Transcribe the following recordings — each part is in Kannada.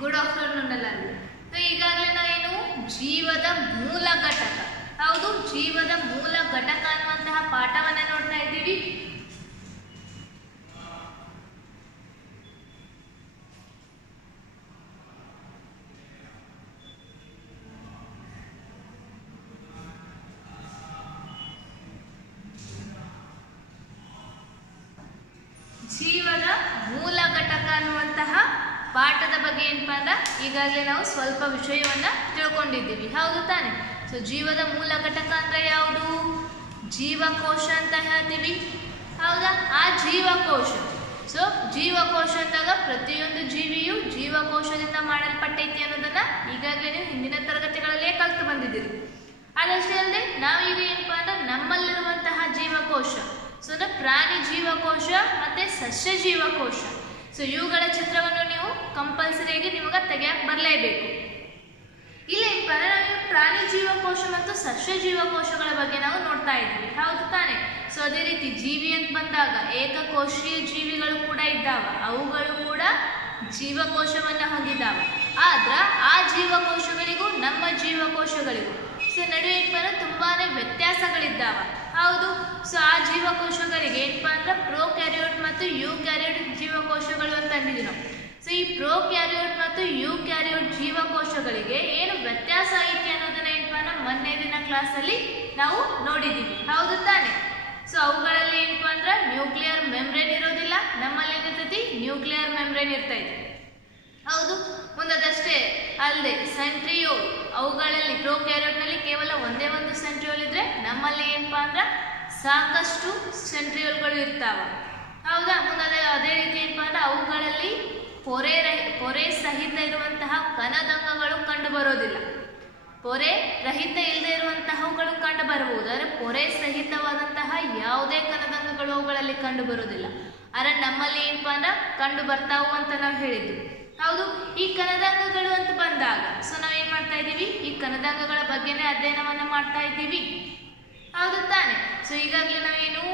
ಗುಡ್ ಆಫ್ಟರ್ನೂನ್ ಎಲ್ಲರಿಗೂ. ಸೊ ಈಗಾಗಲೇ ನಾವೇನು ಜೀವದ ಮೂಲ ಘಟಕ, ಹೌದು, ಜೀವದ ಮೂಲ ಘಟಕ ಅನ್ನುವಂತಹ ಪಾಠವನ್ನ ನೋಡ್ತಾ ಇದ್ದೀವಿ. ಜೀವದ ಮೂಲ ಘಟಕ ಅನ್ನುವಂತಹ ಪಾಠದ ಬಗ್ಗೆ ಏನಪ್ಪಾ ಅಂದ್ರೆ ಈಗಾಗಲೇ ನಾವು ಸ್ವಲ್ಪ ವಿಷಯವನ್ನ ತಿಳ್ಕೊಂಡಿದ್ದೀವಿ, ಹೌದು ತಾನೆ. ಸೊ ಜೀವದ ಮೂಲ ಘಟಕ ಅಂದ್ರೆ ಯಾವುದು? ಜೀವಕೋಶ ಅಂತ ಹೇಳ್ತೀವಿ, ಹೌದಾ. ಆ ಜೀವಕೋಶ, ಸೊ ಜೀವಕೋಶ ಅಂದಾಗ ಪ್ರತಿಯೊಂದು ಜೀವಿಯು ಜೀವಕೋಶದಿಂದ ಮಾಡಲ್ಪಟ್ಟೈತಿ ಅನ್ನೋದನ್ನ ಈಗಾಗಲೇ ನೀವು ಹಿಂದಿನ ತರಗತಿಗಳಲ್ಲೇ ಕಲಿತು ಬಂದಿದ್ದೀರಿ. ಅದಷ್ಟೇ ಅಲ್ಲದೆ ನಾವೀಗ ಏನಪ್ಪಾ ಅಂದ್ರೆ ನಮ್ಮಲ್ಲಿರುವಂತಹ ಜೀವಕೋಶ, ಸೊ ಅಂದ್ರೆ ಪ್ರಾಣಿ ಜೀವಕೋಶ ಮತ್ತೆ ಸಸ್ಯ ಜೀವಕೋಶ, ಸೊ ಇವುಗಳ ಚಿತ್ರವನ್ನು ನೀವು ಕಂಪಲ್ಸರಿಯಾಗಿ ನಿಮಗೆ ತೆಗೆಯಕ್ಕೆ ಬರಲೇಬೇಕು. ಇಲ್ಲ ಏನಪ್ಪ ಅಂದ್ರೆ ನಾವು ಪ್ರಾಣಿ ಜೀವಕೋಶ ಮತ್ತು ಸಸ್ಯ ಜೀವಕೋಶಗಳ ಬಗ್ಗೆ ನಾವು ನೋಡ್ತಾ ಇದ್ದೀವಿ, ಹೌದು ತಾನೆ. ಸೊ ಅದೇ ರೀತಿ ಜೀವಿ ಅಂತ ಬಂದಾಗ ಏಕಕೋಶೀಯ ಜೀವಿಗಳು ಕೂಡ ಇದ್ದಾವ, ಅವುಗಳು ಕೂಡ ಜೀವಕೋಶವನ್ನ ಹೊಂದಿದ್ದಾವ. ಆದ್ರ ಆ ಜೀವಕೋಶಗಳಿಗೂ ನಮ್ಮ ಜೀವಕೋಶಗಳಿಗೂ ಸೊ ನಡುವೆ ಏನಪ್ಪ ಅಂದ್ರೆ ತುಂಬಾನೇ ವ್ಯತ್ಯಾಸಗಳಿದ್ದಾವ, ಹೌದು. ಸೊ ಆ ಜೀವಕೋಶಗಳಿಗೆ ಏನಪ್ಪ ಅಂದ್ರೆ ಪ್ರೋಕ್ಯಾರಿಯೋಟ್ ಮತ್ತು ಯೂಕ್ಯಾರಿಯೋಟ್ ಜೀವಕೋಶಗಳು ಅಂತ ಅಂದಿದ್ದೀವಿ ನಾವು. ಸೊ ಈ ಪ್ರೋಕ್ಯಾರಿಯೋಟ್ ಮತ್ತು ಯೂಕ್ಯಾರಿಯೋಟ್ ಜೀವಕೋಶಗಳಿಗೆ ಏನು ವ್ಯತ್ಯಾಸ ಐತಿ ಅನ್ನೋದನ್ನ ಏನಪ್ಪ ಅಂದ್ರೆ ಮೊನ್ನೆ ದಿನ ಕ್ಲಾಸ್ ಅಲ್ಲಿ ನಾವು ನೋಡಿದ್ದೀವಿ, ಹೌದು ತಾನೆ. ಸೊ ಅವುಗಳಲ್ಲಿ ಏನಪ್ಪ ಅಂದ್ರೆ ನ್ಯೂಕ್ಲಿಯರ್ ಮೆಂಬ್ರೇನ್ ಇರೋದಿಲ್ಲ, ನಮ್ಮಲ್ಲಿ ಏನಿರ್ತೈತಿ ನ್ಯೂಕ್ಲಿಯರ್ ಮೆಂಬ್ರೇನ್ ಇರ್ತಾ ಇದೆ, ಹೌದು. ಮುಂದದಷ್ಟೇ ಅಲ್ಲದೆ ಸೆಂಟ್ರಿಯೋಲ್, ಅವುಗಳಲ್ಲಿ ಪ್ರೋಕ್ಯಾರಿಯೋಟ್ ನಲ್ಲಿ ಕೇವಲ ಒಂದೇ ಒಂದು ಸೆಂಟ್ರಿಯೋಲ್ ಇದ್ರೆ ನಮ್ಮಲ್ಲಿ ಏನಪ್ಪಾ ಅಂದ್ರೆ ಸಾಕಷ್ಟು ಸೆಂಟ್ರಿಯೋಲ್ಗಳು ಇರ್ತಾವ, ಹೌದಾ. ಮುಂದೆ ಅದೇ ರೀತಿ ಏನಪ್ಪಾ ಅಂದ್ರೆ ಅವುಗಳಲ್ಲಿ ಪೊರೆ ಸಹಿತ ಇರುವಂತಹ ಕಣದಂಗಗಳು ಕಂಡು ಬರೋದಿಲ್ಲ. ಪೊರೆ ರಹಿತ ಇಲ್ಲದೆ ಇರುವಂತಹವುಗಳು ಕಂಡು ಬರಬಹುದು, ಆದರೆ ಪೊರೆ ಸಹಿತವಾದಂತಹ ಯಾವುದೇ ಕಣದಂಗಗಳು ಅವುಗಳಲ್ಲಿ ಕಂಡು ಬರೋದಿಲ್ಲ. ಆದರೆ ನಮ್ಮಲ್ಲಿ ಏನಪ್ಪಾ ಅಂದ್ರೆ ಕಂಡು ಬರ್ತಾವು ಅಂತ ನಾವು ಹೇಳಿದ್ವಿ, ಹೌದು. ಈ ಕಣದಂಗಗಳು ಅಂತ ಬಂದಾಗ ಸೊ ನಾವೇನ್ ಮಾಡ್ತಾ ಇದ್ದೀವಿ, ಈ ಕಣದಂಗಗಳ ಬಗ್ಗೆನೇ ಅಧ್ಯಯನವನ್ನ ಮಾಡ್ತಾ ಇದ್ದೀವಿ, ಹೌದು ತಾನೆ. ಸೊ ಈಗಾಗಲೇ ನಾವೇನು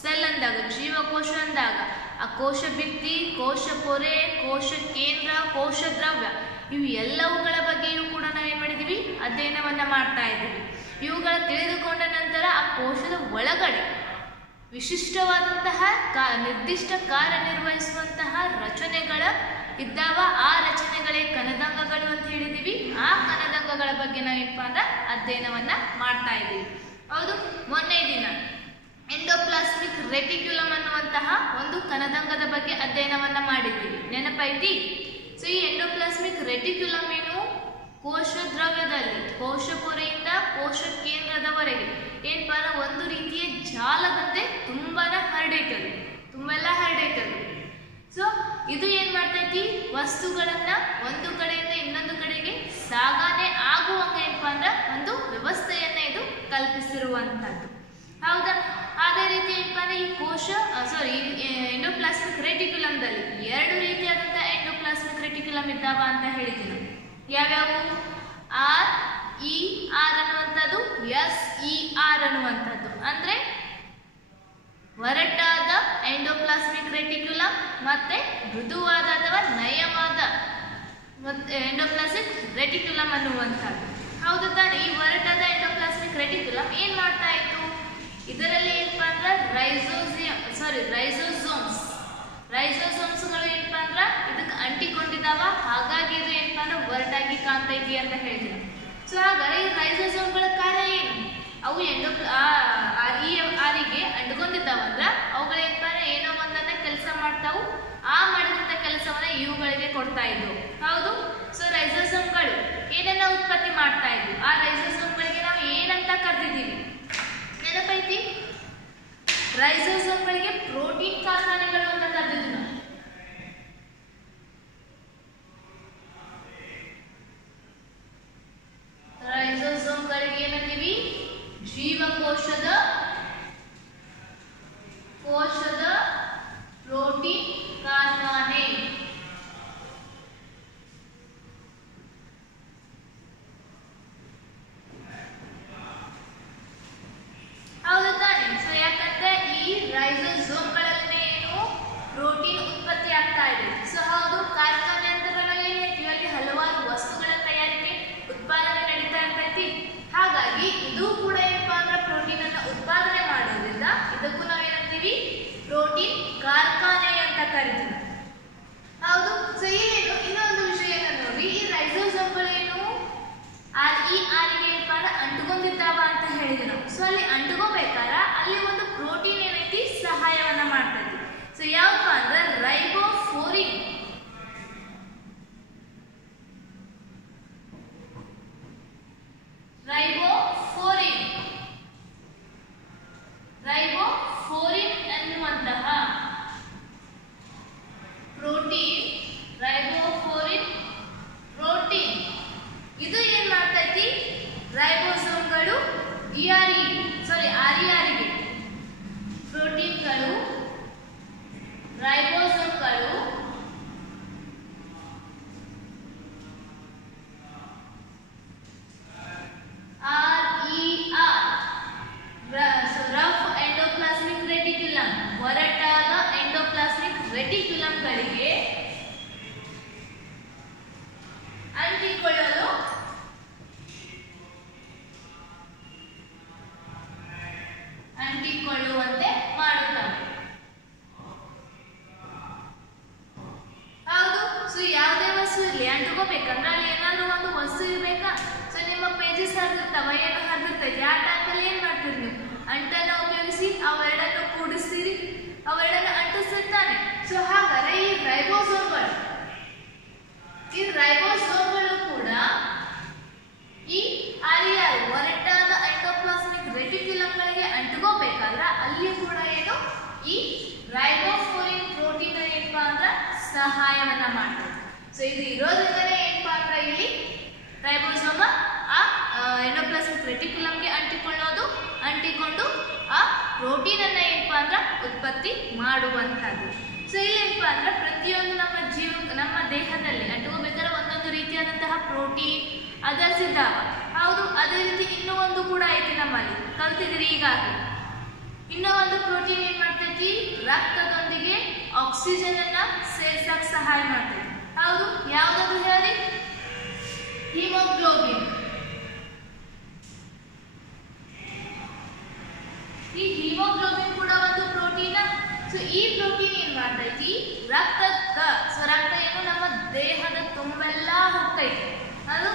ಸೆಲ್ ಅಂದಾಗ, ಜೀವಕೋಶ ಅಂದಾಗ ಆ ಕೋಶ ಭಿತ್ತಿ, ಕೋಶ ಪೊರೆ, ಕೋಶ ಕೇಂದ್ರ, ಕೋಶ ದ್ರವ್ಯ, ಇವು ಎಲ್ಲವುಗಳ ಬಗ್ಗೆಯೂ ಕೂಡ ನಾವೇನ್ ಮಾಡಿದೀವಿ, ಅಧ್ಯಯನವನ್ನ ಮಾಡ್ತಾ ಇದ್ದೀವಿ. ಇವುಗಳ ತಿಳಿದುಕೊಂಡ ನಂತರ ಆ ಕೋಶದ ಒಳಗಡೆ ವಿಶಿಷ್ಟವಾದಂತಹ ನಿರ್ದಿಷ್ಟ ಕಾರ್ಯನಿರ್ವಹಿಸುವಂತಹ ರಚನೆಗಳ ಇದ್ದಾವ, ಆ ರಚನೆಗಳೇ ಕಣದಂಗಗಳು ಅಂತ ಹೇಳಿದೀವಿ. ಆ ಕಣದಂಗಗಳ ಬಗ್ಗೆ ನಾವೇನಪ್ಪ ಅಂದ್ರೆ ಅಧ್ಯಯನವನ್ನ ಮಾಡ್ತಾ ಇದ್ದೀವಿ, ಹೌದು. ಮೊನ್ನೆ ದಿನ ಎಂಡೋಪ್ಲಾಸ್ಮಿಕ್ ರೆಟಿಕ್ಯುಲಮ್ ಅನ್ನುವಂತಹ ಒಂದು ಕಣದಂಗದ ಬಗ್ಗೆ ಅಧ್ಯಯನವನ್ನ ಮಾಡಿದ್ದೀವಿ, ನೆನಪೈತಿ. ಸೊ ಈ ಎಂಡೋಪ್ಲಾಸ್ಮಿಕ್ ರೆಟಿಕ್ಯುಲಮ್ ಏನು, ಕೋಶ ದ್ರವ್ಯದಲ್ಲಿ ಕೋಶ ಪೊರೆಯಿಂದ ಕೋಶ ಕೇಂದ್ರದವರೆಗೆ ಏನಪ್ಪ ಅಂದ್ರೆ ಒಂದು ರೀತಿಯ ಜಾಲದಂತೆ ತುಂಬಾನೇ ಹರಡೈತದೆ, ತುಂಬೆಲ್ಲ ಹರಡೈತದೆ. ಸೊ ಇದು ಏನ್ ಮಾಡ್ತೈತಿ, ವಸ್ತುಗಳನ್ನ ಒಂದು ಕಡೆಯಿಂದ ಇನ್ನೊಂದು ಕಡೆಗೆ ಸಾಗಣೆ ಆಗುವಂಗ ಏನಪ್ಪ ಅಂದ್ರೆ ಒಂದು ವ್ಯವಸ್ಥೆಯನ್ನ ಇದು ಕಲ್ಪಿಸಿರುವಂತದ್ದು, ಹೌದಾ. ಅದೇ ರೀತಿ ಏನಪ್ಪ ಅಂದ್ರೆ ಈ ಕೋಶ ಎಂಡೋಪ್ಲಾಸ್ಮಿಕ್ ರೆಟಿಕ್ಯುಲಮ್ದಲ್ಲಿ ಎರಡು ರೀತಿಯಾದಂತಹ ಎಂಡೋಪ್ಲಾಸ್ಮಿಕ್ ರೆಟಿಕ್ಯುಲಮ್ ಇದ್ದಾವ ಅಂತ ಹೇಳಿದ್ದೀನಿ. ಯಾವ್ಯಾವು? ಆರ್ ಇ ಆರ್ ಅನ್ನುವಂಥದ್ದು, ಎಸ್ ಇ ಆರ್ ಅನ್ನುವಂಥದ್ದು. ಅಂದ್ರೆ ಒರಟಾದ ಎಂಡೋಪ್ಲಾಸ್ಮಿಕ್ ರೆಟಿಕ್ಯುಲಮ್ ಮತ್ತೆ ಮೃದುವಾದ ಅಥವಾ ನಯವಾದ ಎಂಡೋಪ್ಲಾಸ್ಮಿಕ್ ರೆಟಿಕ್ಯುಲಮ್ ಅನ್ನುವಂಥದ್ದು, ಹೌದು ತಾನೆ. ಈ ಒರಟಾದ ಎಂಡೋಪ್ಲಾಸ್ಮಿಕ್ ರೆಟಿಕ್ಯುಲಮ್ ಏನ್ ಮಾಡ್ತಾ ಇತ್ತು, ಇದರಲ್ಲಿ ಏನಪ್ಪಾ ಅಂದ್ರೆ ರೈಸೋಸೋಮ್ಸ್ಗಳು ಏನಪ್ಪಾ ಅಂದ್ರೆ ಇದಕ್ಕೆ ಅಂಟಿಕೊಂಡಿದ್ದಾವ, ಹಾಗಾಗಿ ಇದು ಏನಪ್ಪಾ ಅಂದ್ರೆ ಒರಟಾಗಿ ಕಾಣ್ತೈತಿ ಅಂತ ಹೇಳ್ತೀವಿ. ಸೊ ಹಾಗಾದ್ರೆ ಈ ರೈಸೋಸೋಮ್ಗಳ ಕಾರ್ಯ ಏನು? ಅವು ಆರಿಗೆ ಅಂಟ್ಕೊಂಡಿದ್ದಾವಂದ್ರ ಅವುಗಳ ಏನಪ್ಪಾ ಏನೋ ಒಂದನ್ನ ಕೆಲಸ ಮಾಡ್ತಾವು, ಆ ಮಾಡಿದಂತ ಕೆಲಸವನ್ನ ಇವುಗಳಿಗೆ ಕೊಡ್ತಾ ಇದ್ವು, ಹೌದು. ಸೊ ರೈಸೋಸೋಮ್ಗಳು ಏನನ್ನ ಉತ್ಪತ್ತಿ ಮಾಡ್ತಾ ಇದ್ವು, ಆ ರೈಸೋಸೋಮ್ಗಳಿಗೆ ನಾವು ಏನಂತ ಕರೆದಿದ್ದೀವಿ, ನೆನಪೈತಿ? ರೈಸೋಸೋಮ್ಗಳಿಗೆ ಪ್ರೋಟೀನ್ ಕಾರ್ಖಾನೆಗಳು ಅಂತ ಕರೆದಿದ್ವಿ ನಾವು. ರೈಸೋಸೋಮ್ಗಳಿಗೆ ಏನಂತೀವಿ, ಜೀವಕೋಶದ ಪ್ರೋಟೀನ್ ಕಾರ್ಖಾನೆ, ಹೌದು ತಾನೆ. ಸೊ ಯಾಕಂದ್ರೆ ಈ ರೈಸೋಸೋಮ್ಗಳಲ್ಲಿ ಏನು ಪ್ರೋಟೀನ್ ಉತ್ಪತ್ತಿ ಆಗ್ತಾ ಇದೆ. ಸೊ ಹೌದು, ಕಾರ್ಖಾನೆ ಅಂತ ನಾವು ಏನ್ ಹೇಳ್ತೀವಿ ಸೊ ಅಲ್ಲಿ ಅಂಟ್ಕೋಬೇಕಾರ ಅಲ್ಲಿ ಒಂದು ಪ್ರೋಟೀನ್ ಏನೈತಿ ಸಹಾಯವನ್ನ ಮಾಡ್ತೈತಿ. ಸೊ ಯಾವಪ್ಪ ಅಂದ್ರೆ ರೈಬೋಫೋರಿನ್. ರೈಬೋಫೋರಿನ್ ಅನ್ನುವಂತಹ ಪ್ರೋಟೀನ್, ರೈಬೋಫೋರಿನ್ ಪ್ರೋಟೀನ್ ಇದು ಏನ್ ಮಾಡ್ತೈತಿ, ರೈಬೋಸೋಮ್ಗಳು ಆರ್ಇಆರ್ಗೆ ಪ್ರೋಟೀನ್ಗಳು, ರೈಬೋಸೋಮ್ಗಳು ರಫ್ ಎಂಡೋಪ್ಲಾಸ್ಮಿಕ್ ರೆಟಿಕ್ಯುಲಮ್, ಒರಟಾದ ಎಂಡೋಪ್ಲಾಸ್ಮಿಕ್ ರೆಟಿಕ್ಯುಲಮ್ಗಳಿಗೆ ಅಂಟಿಕೊಳ್ಳುವಂತೆ ಮಾಡುತ್ತವೆ. ಹೌದು. ಸೊ ಯಾವುದೇ ವಸ್ತು ಇರಲಿ ಅಂಟ್ಕೋಬೇಕಂದ್ರೆ ಅಲ್ಲಿ ಏನಾದ್ರೂ ಒಂದು ವಸ್ತು ಇರ್ಬೇಕಾ. ಸೊ ನಿಮ್ಮ ಪೇಜಸ್ ಹರಿದಿರ್ತಾವ, ಏನು ಹರಿದಿರ್ತೈತಿ, ಆ ಟೈಮಲ್ಲಿ ಏನ್ ಮಾಡ್ತೀರಿ ನೀವು, ಅಂಟನ್ನ ಉಪಯೋಗಿಸಿ ಅವೆರಡನ್ನು ಕೂಡಿಸ್ತೀರಿ, ಅವೆರಡನ್ನ ಅಂಟಿಸ್ತಿರ್ತಾನೆ. ಸೊ ಹಾಗಾದ್ರೆ ಈ ರೈಬೋಸೋಮ್ಗಳು ಕೂಡ ಈ ಆರ್ಇಆರ್ ಒರಟಾದ ಎಂಡೋಪ್ಲಾಸ್ಮಿಕ್ ರೆಟಿಕ್ಯುಲಮ್ಗಳಿಗೆ ಅಂಟ್ಕೋಬೇಕಾದ್ರೆ ಅಲ್ಲಿ ಕೂಡ ಏನು ಈ ರೈಬೋಫೋರಿನ್ ಪ್ರೋಟೀನ್ ಏನಪ್ಪಾ ಅಂದ್ರೆ ಸಹಾಯವನ್ನ ಮಾಡ್ತದೆ. ಸೊ ಇದು ಇರೋದ್ರಿಂದನೇ ಏನಪ್ಪಾ ಅಂದ್ರೆ ಇಲ್ಲಿ ರೈಬೋಸೋಮ ಆ ಎಂಡೋಪ್ಲಾಸ್ಮಿಕ್ ರೆಟಿಕ್ಯುಲಮ್ಗೆ ಅಂಟಿಕೊಂಡು ಆ ಪ್ರೋಟೀನ್ ಅನ್ನ ಏನಪ್ಪಾ ಅಂದ್ರೆ ಉತ್ಪತ್ತಿ ಮಾಡುವಂತದ್ದು. ಸೊ ಇಲ್ಲಿ ಏನಪ್ಪಾ ಅಂದ್ರೆ ಪ್ರತಿಯೊಂದು ನಮ್ಮ ದೇಹದಲ್ಲಿ ಅಂಟ್ಕೋಬೇಕಾದ್ರೆ ಒಂದೊಂದು ರೀತಿಯಾದಂತಹ ಪ್ರೋಟೀನ್ ಅದರ್ಸ್ ಇದ್ದಾವ. ಹೌದು. ಅದೇ ರೀತಿ ಇನ್ನೂ ಒಂದು ಕೂಡ ಐತಿ ನಮ್ಮಲ್ಲಿ, ಕಲ್ತಿದ್ರಿ ಈಗಾಗಲೇ. ಇನ್ನೂ ಒಂದು ಪ್ರೋಟೀನ್ ಏನ್ ಮಾಡ್ತೈತಿ, ರಕ್ತದೊಂದಿಗೆ ಆಕ್ಸಿಜನ್ ಅನ್ನ ಸೇರ್ಸಕ್ ಸಹಾಯ ಮಾಡ್ತೈತಿ. ಹೌದು. ಯಾವ್ದಾದ್ರು ಹೇಳಿ, ಹಿಮೋಗ್ಲೋಬಿನ್. ಈ ಹಿಮೋಗ್ಲೋಬಿನ್ ಕೂಡ ಒಂದು ಪ್ರೋಟೀನ್. ಸೊ ಈ ಪ್ರೋಟೀನ್ ಏನ್ ಮಾಡ್ತೈತಿ, ರಕ್ತ ಏನು ನಮ್ಮ ದೇಹದ ತುಂಬೆಲ್ಲ ಹೋಗ್ತೈತಿ, ಅದು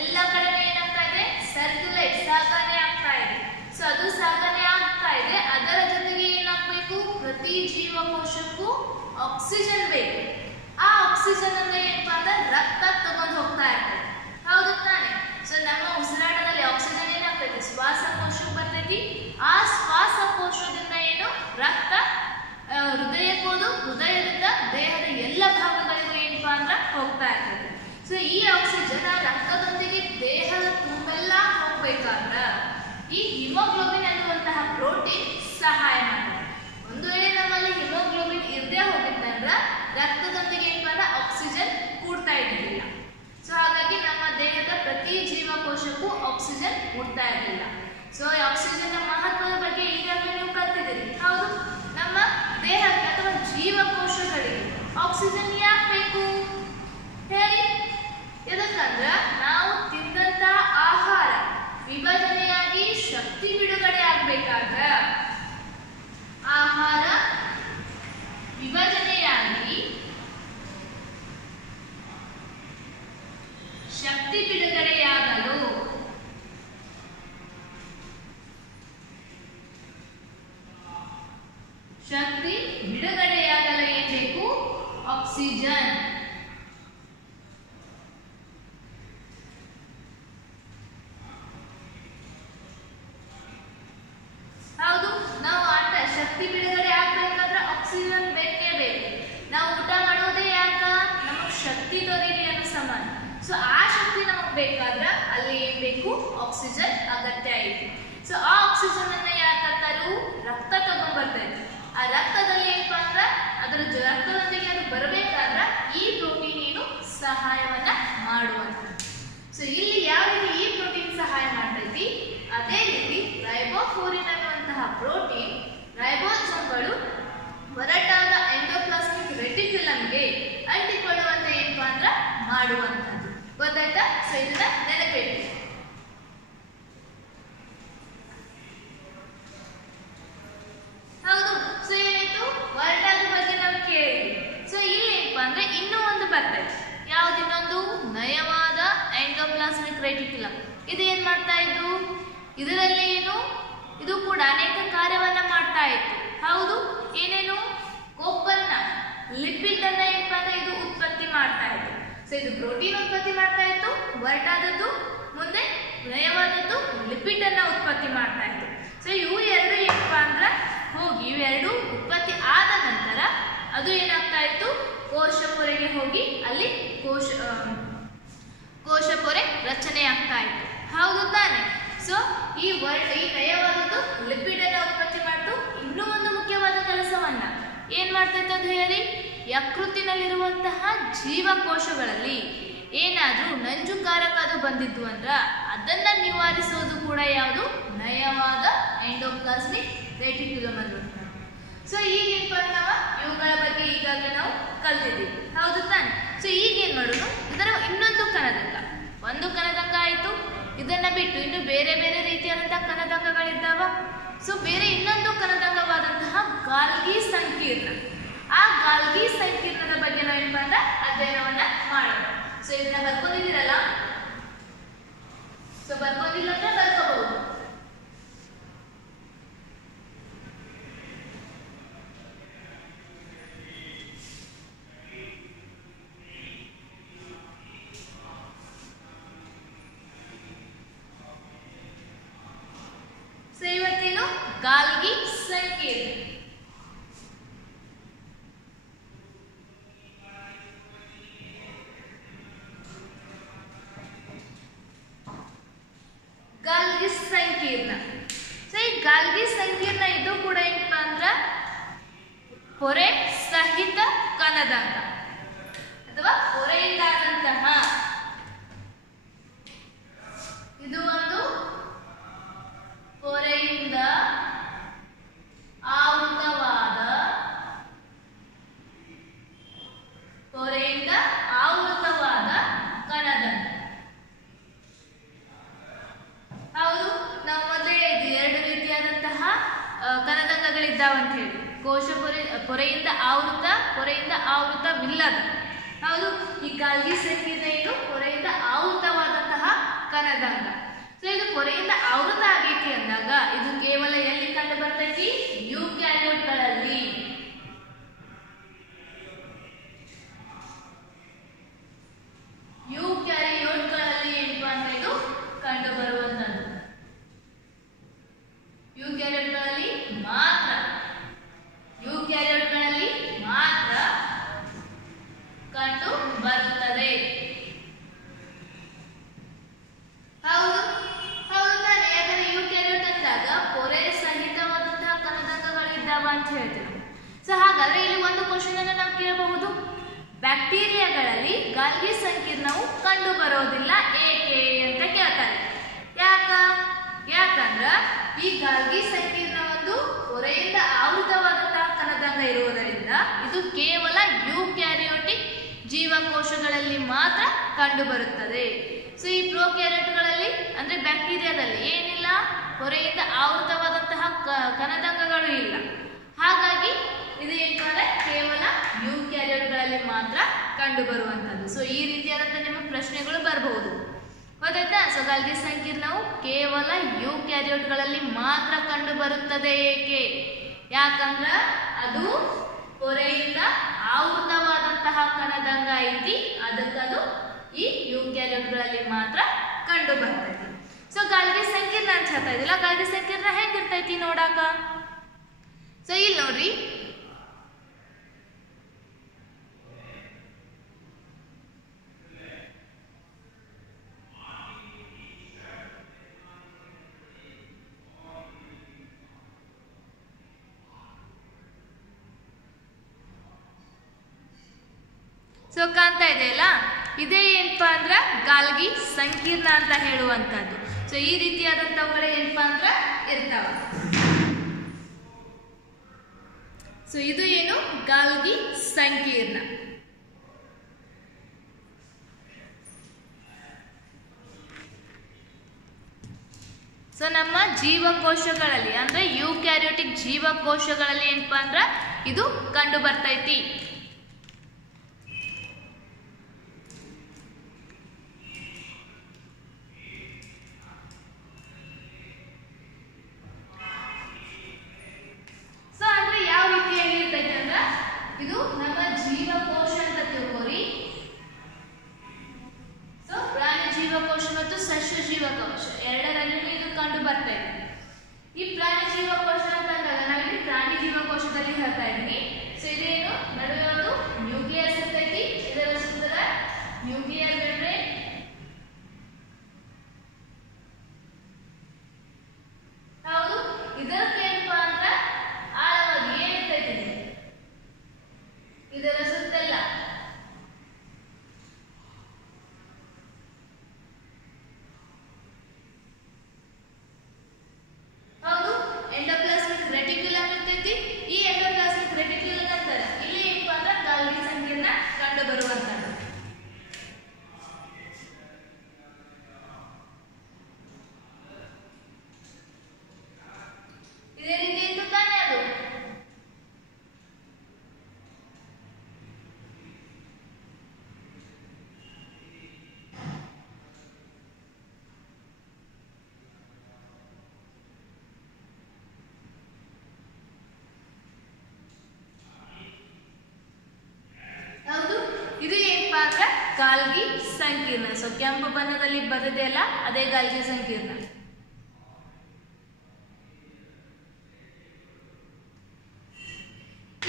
ಎಲ್ಲ ಕಡೆ ಏನಾಗ್ತಾ ಇದೆ, ಸರ್ಕ್ಯುಲೇಟ್ ಸಾಗಣೆ ಆಗ್ತಾ ಇದೆ. ಸೊ ಅದು ಸಾಗಣೆ ಆಗ್ತಾ ಇದೆ, ಅದರ ಜೊತೆಗೆ ಏನಾಗಬೇಕು, ಪ್ರತಿ ಜೀವಕೋಶಕ್ಕೂ ಆಕ್ಸಿಜನ್ ಬೇಕು. ಆ ಆಕ್ಸಿಜನ್ ಅನ್ನ ಏನಪ್ಪಾ ಅಂದ್ರೆ ರಕ್ತ ತಗೊಂಡು ಹೋಗ್ತಾ ಇರ್ತೈತಿ. ಹೌದು ತಾನೆ. ಸೊ ನಮ್ಮ ಉಸಿರಾಟದಲ್ಲಿ ಆಕ್ಸಿಜನ್ ಏನಾಗ್ತೈತಿ, ಶ್ವಾಸಕೋಶಕ್ಕೆ ಬರ್ತೈತಿ. ಆ ಶ್ವಾಸಕೋಶದಿಂದ ಏನು ರಕ್ತ ಹೃದಯಕ್ಕೆ ಹೋದು, ಹೃದಯದಿಂದ ದೇಹದ ಎಲ್ಲ ಭಾಗಗಳಿಗೂ ಏನಪ್ಪಾ ಅಂದ್ರೆ ಹೋಗ್ತಾ ಇರ್ತೈತಿ. ಸೊ ಈ ಆಕ್ಸಿಜನ್ ರಕ್ತದೊಂದಿಗೆ ದೇಹದ ತುಂಬೆಲ್ಲ ಹೋಗ್ಬೇಕಾದ್ರ ಈ ಹಿಮೋಗ್ಲೋಬಿನ್ ಅನ್ನುವಂತಹ ಪ್ರೋಟೀನ್ ಸಹಾಯ ಮಾಡ್ತಾರೆ. ಒಂದು ವೇಳೆ ನಮ್ಮಲ್ಲಿ ಹಿಮೋಗ್ಲೋಬಿನ್ ಇರದೇ ಹೋಗಿತ್ತಂದ್ರ ರಕ್ತದೊಂದಿಗೆ ಏನಪ್ಪಾ ಅಂದ್ರೆ ಆಕ್ಸಿಜನ್ ಕೂಡ್ತಾ ಇರಲಿಲ್ಲ. ಸೊ ಹಾಗಾಗಿ ನಮ್ಮ ದೇಹದ ಪ್ರತಿ ಜೀವಕೋಶಕ್ಕೂ ಆಕ್ಸಿಜನ್ ಮುಟ್ತಾ ಇರಲಿಲ್ಲ. ಸೊ ಆಕ್ಸಿಜನ್ ಮಹತ್ವದ ಬಗ್ಗೆ ಈಗಾಗಲೇ ನೀವು ಕಲ್ತಿದ್ದೀರಿ. ಹೌದು. ನಮ್ಮ ದೇಹಕ್ಕೆ ಅಥವಾ ಜೀವಕೋಶಗಳಿಗೆ ಆಕ್ಸಿಜನ್ ಯಾಕೆ ಬೇಕು ಹೇಳಿ? ಯಾಕಂದ್ರ ನಾವು ತಿಂದಂತ ಆಹಾರ ವಿಭಜನೆಯಾಗಿ ಶಕ್ತಿ ಬಿಡುಗಡೆ ಆಗ್ಬೇಕಾದ್ರ, ಆಹಾರ ವಿಭಜನೆಯಾಗಿ ಶಕ್ತಿ ಬಿಡುಗಡೆಯಾಗಲು ಏನ್ ಬೇಕು, ಆಕ್ಸಿಜನ್. ಹೌದು. ನಾವು ಶಕ್ತಿ ಬಿಡುಗಡೆ ಆಗ್ಬೇಕಾದ್ರೆ ಆಕ್ಸಿಜನ್ ಬೇಕೇ ಬೇಕು. ನಾವು ಊಟ ಮಾಡೋದೇ ಯಾಕ, ನಮಗ್ ಶಕ್ತಿ ದೊರೀಲಿ ಅನ್ನೋ ಸಮಾನ. ಸೊ ಆ ಶಕ್ತಿ ನಮಗ್ ಬೇಕಾದ್ರ ಅಲ್ಲಿ ಏನ್ ಬೇಕು, ಆಕ್ಸಿಜನ್ ಅಗತ್ಯ ಐತಿ. ಸೊ ಆ ಆಕ್ಸಿಜನ್ ಅನ್ನ ಯಾರು ತರ್ತಾರು, ರಕ್ತ ತಗೊಂಡ್ಬರ್ತೈತಿ. ಆ ರಕ್ತದಲ್ಲಿ ಏನಪ್ಪಾ ಅಂದ್ರ ಅದರ ರಕ್ತದೊಂದಿಗೆ ಅದು ಬರಬೇಕಾದ್ರ ಈ ಪ್ರೋಟೀನ್ ಏನು ಸಹಾಯವನ್ನ ಮಾಡುವಂಥದ್ದು. ಸೊ ಇಲ್ಲಿ ಯಾವ ರೀತಿ ಈ ಪ್ರೋಟೀನ್ ಸಹಾಯ ಮಾಡ್ತೈತಿ, ಅದೇ ರೀತಿ ರೈಬೋಫೋರಿನ್ ಅನ್ನುವಂತಹ ಪ್ರೋಟೀನ್ ರೈಬೋಸೋಮ್ಗಳು ಒರಟಾದ ಎಂಡೋಪ್ಲಾಸ್ಮಿಕ್ ರೆಟಿಕ್ಯುಲಮ್ಗೆ ಅಂಟಿಕೊಳ್ಳುವಂತೆ ಏನಪ್ಪಾ ಅಂದ್ರ ಮಾಡುವಂಥದ್ದು. ಗೊತ್ತಾಯ್ತಾ? ಸೊ ಇದನ್ನ ನೆನಪಿಡಿ. ಹೌದು. ಸೊ ಏನಾಯ್ತು, ಒರಟಾದ ಬಗ್ಗೆ ನಾವು ಕೇಳಿದ್ವಿ. ಸೊ ಇಲ್ಲಿ ಏನಪ್ಪಾ ಅಂದ್ರೆ ಇನ್ನೂ ಒಂದು ಬರ್ತೈತೆ, ಯಾವ್ದು ಇನ್ನೊಂದು, ನಯವಾದ ಎಂಡೋಪ್ಲಾಸ್ಮಿಕ್ ರೆಟಿಕ್ಯುಲಮ್. ಇದು ಏನ್ ಮಾಡ್ತಾ ಇದ್ದು, ಇದರಲ್ಲಿ ಏನು ಇದು ಕೂಡ ಅನೇಕ ಕಾರ್ಯವನ್ನ ಮಾಡ್ತಾ ಇತ್ತು. ಹೌದು, ಏನೇನು? ಕೊಬ್ಬನ್ನ, ಲಿಪಿಡ್ ಅನ್ನ ಏನಪ್ಪಾ ಅಂದ್ರೆ ಇದು ಉತ್ಪತ್ತಿ ಮಾಡ್ತಾ ಇತ್ತು. ಸೊ ಇದು ಪ್ರೋಟೀನ್ ಉತ್ಪತ್ತಿ ಮಾಡ್ತಾ ಇತ್ತು, ಒರಟಾದದ್ದು, ಮುಂದೆ ನಯವಾದದ್ದು ಲಿಪಿಡ್ ಅನ್ನ ಉತ್ಪತ್ತಿ ಮಾಡ್ತಾ ಇತ್ತು. ಸೊ ಇವು ಎರಡು ಏನಪ್ಪಾ ಅಂದ್ರೆ ಹೋಗಿ ಇವೆರಡು ಉತ್ಪತ್ತಿ ಆದ ನಂತರ ಅದು ಏನಾಗ್ತಾ ಇತ್ತು? ಕೋಶ ಪೊರೆಗೆ ಹೋಗಿ ಅಲ್ಲಿ ಕೋಶ ಪೊರೆ ರಚನೆ ಆಗ್ತಾ ಇತ್ತು. ಹೌದು ತಾನೆ? ಸೊ ಈ ನಯವಾದದ್ದು ಲಿಪಿಡ್ ಅನ್ನ ಉತ್ಪತ್ತಿ ಮಾಡ್ತು. ಇನ್ನೂ ಒಂದು ಮುಖ್ಯವಾದ ಕೆಲಸವನ್ನ ಏನ್ ಮಾಡ್ತಾ ಇತ್ತು ಅದು ಹೇಳಿ? ಯಕೃತ್ತಿನಲ್ಲಿರುವಂತಹ ಜೀವಕೋಶಗಳಲ್ಲಿ ಏನಾದ್ರೂ ನಂಜುಕಾರಕ ಅದು ಬಂದಿದ್ದು ಅಂದ್ರ ಅದನ್ನ ನಿವಾರಿಸೋದು ಕೂಡ ಯಾವುದು? ನಯವಾದ ಎಂಡೋಪ್ಲಾಸ್ಮಿಕ್ ರೆಟಿಕ್ಯುಲಮ್ ಅಂತ. ಸೊ ಈಗ ಇವುಗಳ ಬಗ್ಗೆ ಈಗಾಗಲೇ ನಾವು ಕಲ್ತಿದ್ದೀವಿ. ಹೌದು ತಾನೆ? ಸೊ ಈಗ ಏನ್ ಮಾಡೋಣ? ಇದರ ಇನ್ನೊಂದು ಕಣದಂಗ, ಒಂದು ಕಣದಂಗ ಆಯ್ತು. ಇದನ್ನ ಬಿಟ್ಟು ಇನ್ನು ಬೇರೆ ಬೇರೆ ರೀತಿಯಾದಂತಹ ಕಣದಂಗಗಳಿದ್ದಾವ. ಸೊ ಬೇರೆ ಇನ್ನೊಂದು ಕಣದಂಗವಾದಂತಹ ಗಾಲ್ಗಿ ಸಂಕೀರ್ಣ, ಆ ಗಾಲ್ಗಿ ಸಂಕೀರ್ಣದ ಬಗ್ಗೆ ನಾವು ಏನಪ್ಪಾ ಅಂದ್ರೆ ಅಧ್ಯಯನವನ್ನ ಮಾಡೋಣ. ಸೊ ಇದನ್ನ ಬರ್ಕೊಂಡಿದ್ದೀರಲ್ಲ? ಸೊ ಬರ್ಕೊಂಡಿಲ್ಲ ಅಂದ್ರೆ ಬರ್ಕೋಬಹುದು. ಸೊ ಇವತ್ತೇನು? ಗಾಲ್ಗಿ ಸಂಕೀರ್ಣ. ಗಾಲ್ಗಿ ಸಂಕೀರ್ಣ. ಸೊ ಈ ಗಾಲ್ಗಿ ಸಂಕೀರ್ಣ ಇದು ಕೂಡ ಏನಪ್ಪಾ ಅಂದ್ರ ಪೊರೆ ಸಹಿತ ಕಣದಂಗ ಅಥವಾ ಪೊರೆಯಿಂದಾದಂತಹ ಇದು ಒಂದು ಪೊರೆಯಿಂದ ಆವೃತವಾದ ಕಣದಂಗ. ಹೌದು, ನಾವು ಮೊದಲೇ ಎರಡು ರೀತಿಯಾದಂತಹ ಕಣದಂಗಗಳಿದ್ದಾವಂತ ಹೇಳಿ. ಪೊರೆಯಿಂದ ಆವೃತವಿಲ್ಲದ. ಹೌದು, ಈ ಗಾಲ್ಗಿ ಸಂಕೀರ್ಣ ಇದು ಪೊರೆಯಿಂದ ಆವೃತವಾದಂತಹ ಕಣದಂಗ. ಸೊ ಇದು ಪೊರೆಯಿಂದ ಆವೃತ ಆಗೈತಿ ಅಂದಾಗ ಇದು ಕೇವಲ ಎಲ್ಲಿ ಕಂಡು ಬರ್ತೈತಿ? ಯೂಕ್ಯಾರಿಯೋಟ್ಗಳಲ್ಲಿ. ಯೂಕ್ಯಾರಿಯೋಟ್ಗಳಲ್ಲಿ ಏನಪ್ಪಾ ಅಂದ್ರೆ ಇದು ಕಂಡು ಬರುವಂತದ್ದು. ಯೂಕ್ಯಾರಿಯೋಟ್ಗಳಲ್ಲಿ ಮಾತ್ರ ಕಂಡು ಬರುತ್ತದೆ. ಹೌದು ತಾನೆ? ಯಾಕಂದ್ರೆ ಯೂಕ್ಯಾರಿಯೋಟ್ ಅಂದಾಗ ಪೊರೆ ಸಹಿತವಾದಂತಹ ಕಣದಂಗಗಳಿದ್ದಾವ ಅಂತ ಹೇಳ್ತೀವಿ. ಸೊ ಹಾಗಾದ್ರೆ ಇಲ್ಲಿ ಒಂದು ಕ್ವಶನ್ ಅನ್ನು ನಾವು ಕೇಳಬಹುದು. ಬ್ಯಾಕ್ಟೀರಿಯಾಗಳಲ್ಲಿ ಗಾಲ್ಗಿ ಸಂಕೀರ್ಣವು ಕಂಡು ಬರೋದಿಲ್ಲ ಏಕೆ ಅಂತ ಕೇಳ್ತಾರೆ. ಯಾಕಂದ್ರ ಈ ಗಾಲ್ಗಿ ಸಂಕೀರ್ಣ ಒಂದು ಪೊರೆಯಿಂದ ಆವೃತವಾದಂತಹ ಕಣದಂಗ ಇರುವುದರಿಂದ ಇದು ಕೇವಲ ಯೂಕ್ಯಾರಿಯೋಟಿಕ್ ಜೀವಕೋಶಗಳಲ್ಲಿ ಮಾತ್ರ ಕಂಡು ಬರುತ್ತದೆ. ಸೊ ಈ ಪ್ರೋಕ್ಯಾರಿಯೋಟ್ಗಳಲ್ಲಿ ಅಂದ್ರೆ ಬ್ಯಾಕ್ಟೀರಿಯಾದಲ್ಲಿ ಏನಿಲ್ಲ, ಪೊರೆಯಿಂದ ಆವೃತವಾದಂತಹ ಕಣದಂಗಗಳು ಇಲ್ಲ. ಹಾಗಾಗಿ ಇದು ಏನಂದ್ರೆ ಕೇವಲ ಯೂಕ್ಯಾರಿಯೋಟ್ಗಳಲ್ಲಿ ಮಾತ್ರ ಕಂಡು ಬರುವಂತದ್ದು. ಸೊ ಈ ರೀತಿಯಾದಂತಹ ನಿಮ್ಮ ಪ್ರಶ್ನೆಗಳು ಬರಬಹುದು. ಗೊತ್ತಾಯ್ತಾ? ಸೊ ಗಾಲ್ಗಿ ಸಂಕೀರ್ಣವು ಕೇವಲ ಯೂಕ್ಯಾರಿಯೋಟ್ಗಳಲ್ಲಿ ಮಾತ್ರ ಕಂಡು ಬರುತ್ತದೆ. ಏಕೆ? ಯಾಕಂದ್ರ ಅದು ಪೊರೆಯಿಂದ ಆವೃತವಾದಂತಹ ಕಣದಂಗ ಐತಿ, ಅದಕ್ಕದು ಈ ಯೂಕ್ಯಾರಿಯೋಟ್ಗಳಲ್ಲಿ ಮಾತ್ರ ಕಂಡು ಬರ್ತೈತಿ. ಸೊ ಗಾಲ್ಗಿ ಸಂಕೀರ್ಣ ಅಂತ ಹೇಳ್ತಾ ಇದಿಲ್ಲ, ಗಾಲ್ಗಿ ಸಂಕೀರ್ಣ ಹೆಂಗಿರ್ತೈತಿ ನೋಡಾಕ? ಸೊ ಇಲ್ಲಿ ನೋಡ್ರಿ, ಸೊ ಕಾಣ್ತಾ ಇದೆಯಲ್ಲ, ಇದೇ ಏನಪ್ಪಾ ಅಂದ್ರ ಗಾಲ್ಗಿ ಸಂಕೀರ್ಣ ಅಂತ ಹೇಳುವಂತದ್ದು. ಸೊ ಈ ರೀತಿಯಾದಂತವುಗಳು ಏನಪ್ಪಾ ಅಂದ್ರ ಇರ್ತಾವ. ಸೊ ಇದು ಏನು? ಗಾಲ್ಗಿ ಸಂಕೀರ್ಣ. ಸೊ ನಮ್ಮ ಜೀವಕೋಶಗಳಲ್ಲಿ ಅಂದ್ರೆ ಯೂಕ್ಯಾರಿಯೋಟಿಕ್ ಜೀವಕೋಶಗಳಲ್ಲಿ ಏನಪ್ಪಾ ಅಂದ್ರ ಇದು ಕಂಡು ಬರ್ತೈತಿ. ಹೇಳ್ತಾ ಇದ್ದೀನಿ. ಸೊ ಇದೇನು ನಡುವೆ ಒಂದು ನ್ಯೂಕ್ಲಿಯಸ್ ಇರ್ತೈತಿ, ಇದರ ಸುತ್ತಲ ನ್ಯೂಕ್ಲಿಯರ್ ಮೆಂಬ್ರೇನ್. ಹೌದು, ಇದಕ್ಕೇನಪ್ಪ ಅಂದ್ರ ಆಳವಾಗಿ ಏನಿರ್ತೈತಿ ಇದರ ಸುತ್ತೆಲ್ಲ ಎಂಡೋಪ್ಲಾಸ್ಮಿಕ್ ರೆಟಿಕ್ಯುಲಮ್ ಇರ್ತೈತಿ. ಈ ಎಂಡೋಪ್ಲಾಸ್ಮಿಕ್ ರೆಟಿಕ್ಯುಲಮ್ ನಂತರ ಇಲ್ಲಿ ಏನಪ್ಪಾ ಅಂದ್ರೆ ಗಾಲ್ಗಿ ಸಂಕೀರ್ಣ ಕಂಡು ಬರುವಂತದ್ದು. ಇದೇ ರೀತಿ ಇತ್ತು ತಾನೇ ಅದು. ಇದು ಏನಪ್ಪಾ ಅಂದ್ರೆ ಗಾಲ್ಗಿ ಸಂಕೀರ್ಣ. ಸೊ ಕೆಂಪು ಬಣ್ಣದಲ್ಲಿ ಬರದೆ ಅಲ್ಲ, ಅದೇ ಗಾಲ್ಗಿ ಸಂಕೀರ್ಣ.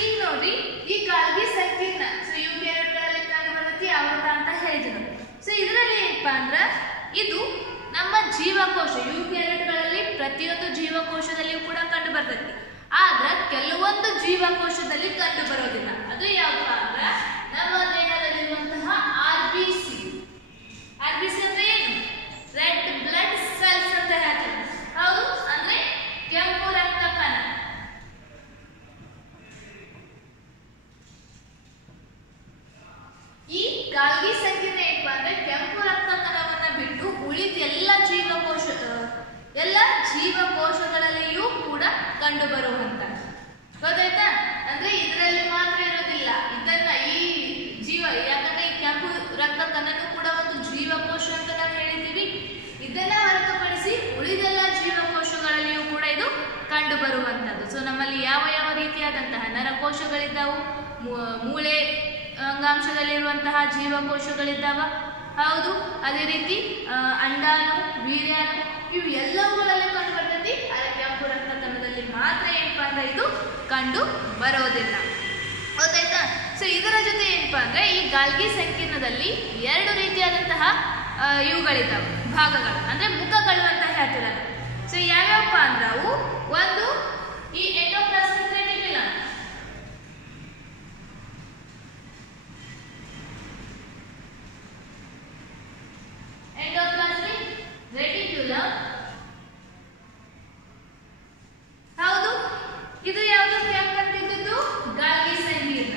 ಈಗ ನೋಡ್ರಿ, ಈ ಗಾಲ್ಗಿ ಸಂಕೀರ್ಣ ಸೊ ಯುಕ್ಯಾರಿಯೋಟ್ಗಳಲ್ಲಿ ಕಂಡು ಬರುತ್ತೆ ಆವೃತ ಅಂತ ಹೇಳಿದ್ರು. ಸೊ ಇದರಲ್ಲಿ ಏನಪ್ಪಾ ಅಂದ್ರ ಇದು ನಮ್ಮ ಜೀವಕೋಶ, ಯುಕ್ಯಾರಿಯೋಟ್ಗಳಲ್ಲಿ ಪ್ರತಿಯೊಂದು ಜೀವಕೋಶದಲ್ಲಿಯೂ ಕೂಡ ಕಂಡು ಬರ್ತೈತಿ. ಆದ್ರೆ ಕೆಲವೊಂದು ಜೀವಕೋಶದಲ್ಲಿ ಕಂಡು ಬರೋದಿಲ್ಲ. ಅದು ಯಾವಪ್ಪ ಅಂದ್ರ ನಮ್ಮ ದೇಹದಲ್ಲಿರುವಂತಹ RBC. RBC ಅಂದ್ರೆ ಏನು? ರೆಡ್ ಬ್ಲಡ್ ಸೆಲ್ಸ್ ಅಂತ ಹೇಳ್ತಾರೆ. ಹೌದು, ಅಂದ್ರೆ ಕೆಂಪು ರಕ್ತ ಕಣ. ಈ ಗಾಲ್ಗಿ ಸಂಕೀರ್ಣ ಏನಪ್ಪಾ ಅಂದ್ರೆ ಕೆಂಪು ರಕ್ತ ಕಣವನ್ನ ಬಿಟ್ಟು ಉಳಿದ ಎಲ್ಲ ಜೀವಕೋಶಗಳಲ್ಲಿಯೂ ಕೂಡ ಕಂಡು ಬರುವಂತ. ಗೊತ್ತಾಯ್ತಾ? ಅಂದ್ರೆ ಇದರಲ್ಲಿ ಮಾತ್ರ ಇರೋದಿಲ್ಲ, ಇದನ್ನ ಈ ಜೀವ, ಯಾಕಂದ್ರೆ ಈ ಕೆಂಪು ರಕ್ತ ಕಣನು ಕೂಡ ಒಂದು ಜೀವಕೋಶ ಅಂತ ನಾವು ಹೇಳಿದ್ದೀವಿ. ಇದನ್ನ ಹೊರತುಪಡಿಸಿ ಉಳಿದೆಲ್ಲ ಜೀವಕೋಶಗಳಲ್ಲಿಯೂ ಕೂಡ ಇದು ಕಂಡು ಬರುವಂತದ್ದು. ಸೊ ನಮ್ಮಲ್ಲಿ ಯಾವ ಯಾವ ರೀತಿಯಾದಂತಹ ನರಕೋಶಗಳಿದ್ದಾವು, ಮೂಳೆ ಅಂಗಾಂಶದಲ್ಲಿರುವಂತಹ ಜೀವಕೋಶಗಳಿದ್ದಾವ. ಹೌದು, ಅದೇ ರೀತಿ ಅಂಡಾಣು, ವೀರ್ಯಾಣು, ಇವು ಎಲ್ಲವುಗಳಲ್ಲಿ ಕಂಡು ಬರ್ತೈತಿ. ಆದರೆ ಕೆಂಪು ರಕ್ತ ಕಣದಲ್ಲಿ ಮಾತ್ರ ಏನಪ್ಪಾ ಅಂದ್ರೆ ಇದು ಕಂಡು ಬರೋದಿಲ್ಲ. ಗೊತ್ತಾಯ್ತಾ? ಸೊ ಇದರ ಜೊತೆ ಏನಪ್ಪಾ ಅಂದ್ರೆ ಈ ಗಾಲ್ಗಿ ಸಂಕೀರ್ಣದಲ್ಲಿ ಎರಡು ರೀತಿಯಾದಂತಹ ಇವುಗಳಿದ್ದಾವೆ, ಭಾಗಗಳು ಅಂದ್ರೆ ಮುಖಗಳು ಅಂತ ಹೇಳ್ತಿದ್ದಾರೆ. ಸೊ ಯಾವ್ಯಾವಪ್ಪ ಅಂದ್ರೆ ಅವು ಒಂದು ಈ ಎಂಡೋಪ್ಲಾಸ್ಮಿಕ್ ರೆಟಿಕ್ಯುಲಮ್. ಎಂಡೋಪ್ಲಾಸ್ಮಿಕ್ ರೆಟಿಕ್ಯುಲಮ್, ಹೌದು, ಇದು ಯಾವುದು ಕೆಂಪಂತಿದ್ದು ಗಾಲ್ಗಿ ಸಂಕೀರ್ಣ.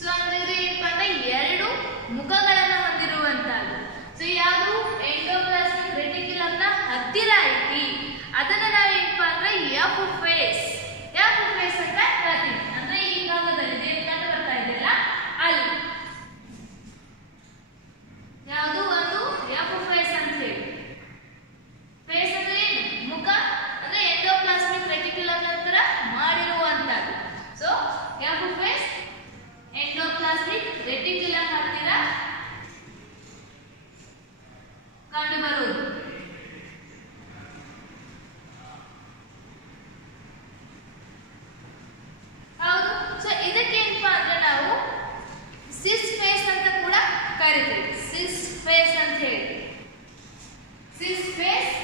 ಸೊ ಅಂದ್ರೆ ಇದು ಏನಪ್ಪಾ ಅಂದ್ರೆ ಎರಡು ಮುಖಗಳನ್ನು ಹೊಂದಿರುವಂತದ್ದು. ಸೊ ಯಾವುದು ಎಂಡೋಪ್ಲಾಸ್ಮಿಕ್ ರೆಟಿಕ್ಯುಲಮ್ ನ ಹತ್ತಿರ ಐತಿ ಅದನ್ನ ನಾವು ಏನಪ್ಪಾ ಅಂದ್ರೆ ಎಫ್ ಫೇಸ್ ಅಂತ ಹೇಳ್ತೀವಿ. ಅಂದ್ರೆ ಈ ಭಾಗದಲ್ಲಿ ಕಂಡು ಬರ್ತಾ ಇದೆಯಲ್ಲ ಅಲ್ಲಿ ಯಾವುದು ಒಂದು ಎಫ್ ಫೇಸ್ ಅಂತ ಹೇಳಿ. ಫೇಸ್ ಅಂದ್ರೆ ಏನು? ಮುಖ, ಅಂದ್ರೆ ಎಂಡೋಪ್ಲಾಸ್ಮಿಕ್ ರೆಟಿಕ್ಯುಲಮ್ ನಂತರ ಮಾಡಿರುವಂತದ್ದು. So F face endoplasmic reticulum ಹತ್ತಿರ ಕಂಡು ಬರುವುದು. ಹೌದು, ಸೊ ಇದಕ್ಕೇನಪ್ಪಾ ಅಂದ್ರೆ ನಾವು ಸಿಸ್ ಫೇಸ್ ಅಂತ ಕೂಡ ಕರಿತೀವಿ. ಸಿಸ್ ಫೇಸ್ ಅಂತ ಹೇಳಿ, ಸಿಸ್ ಫೇಸ್,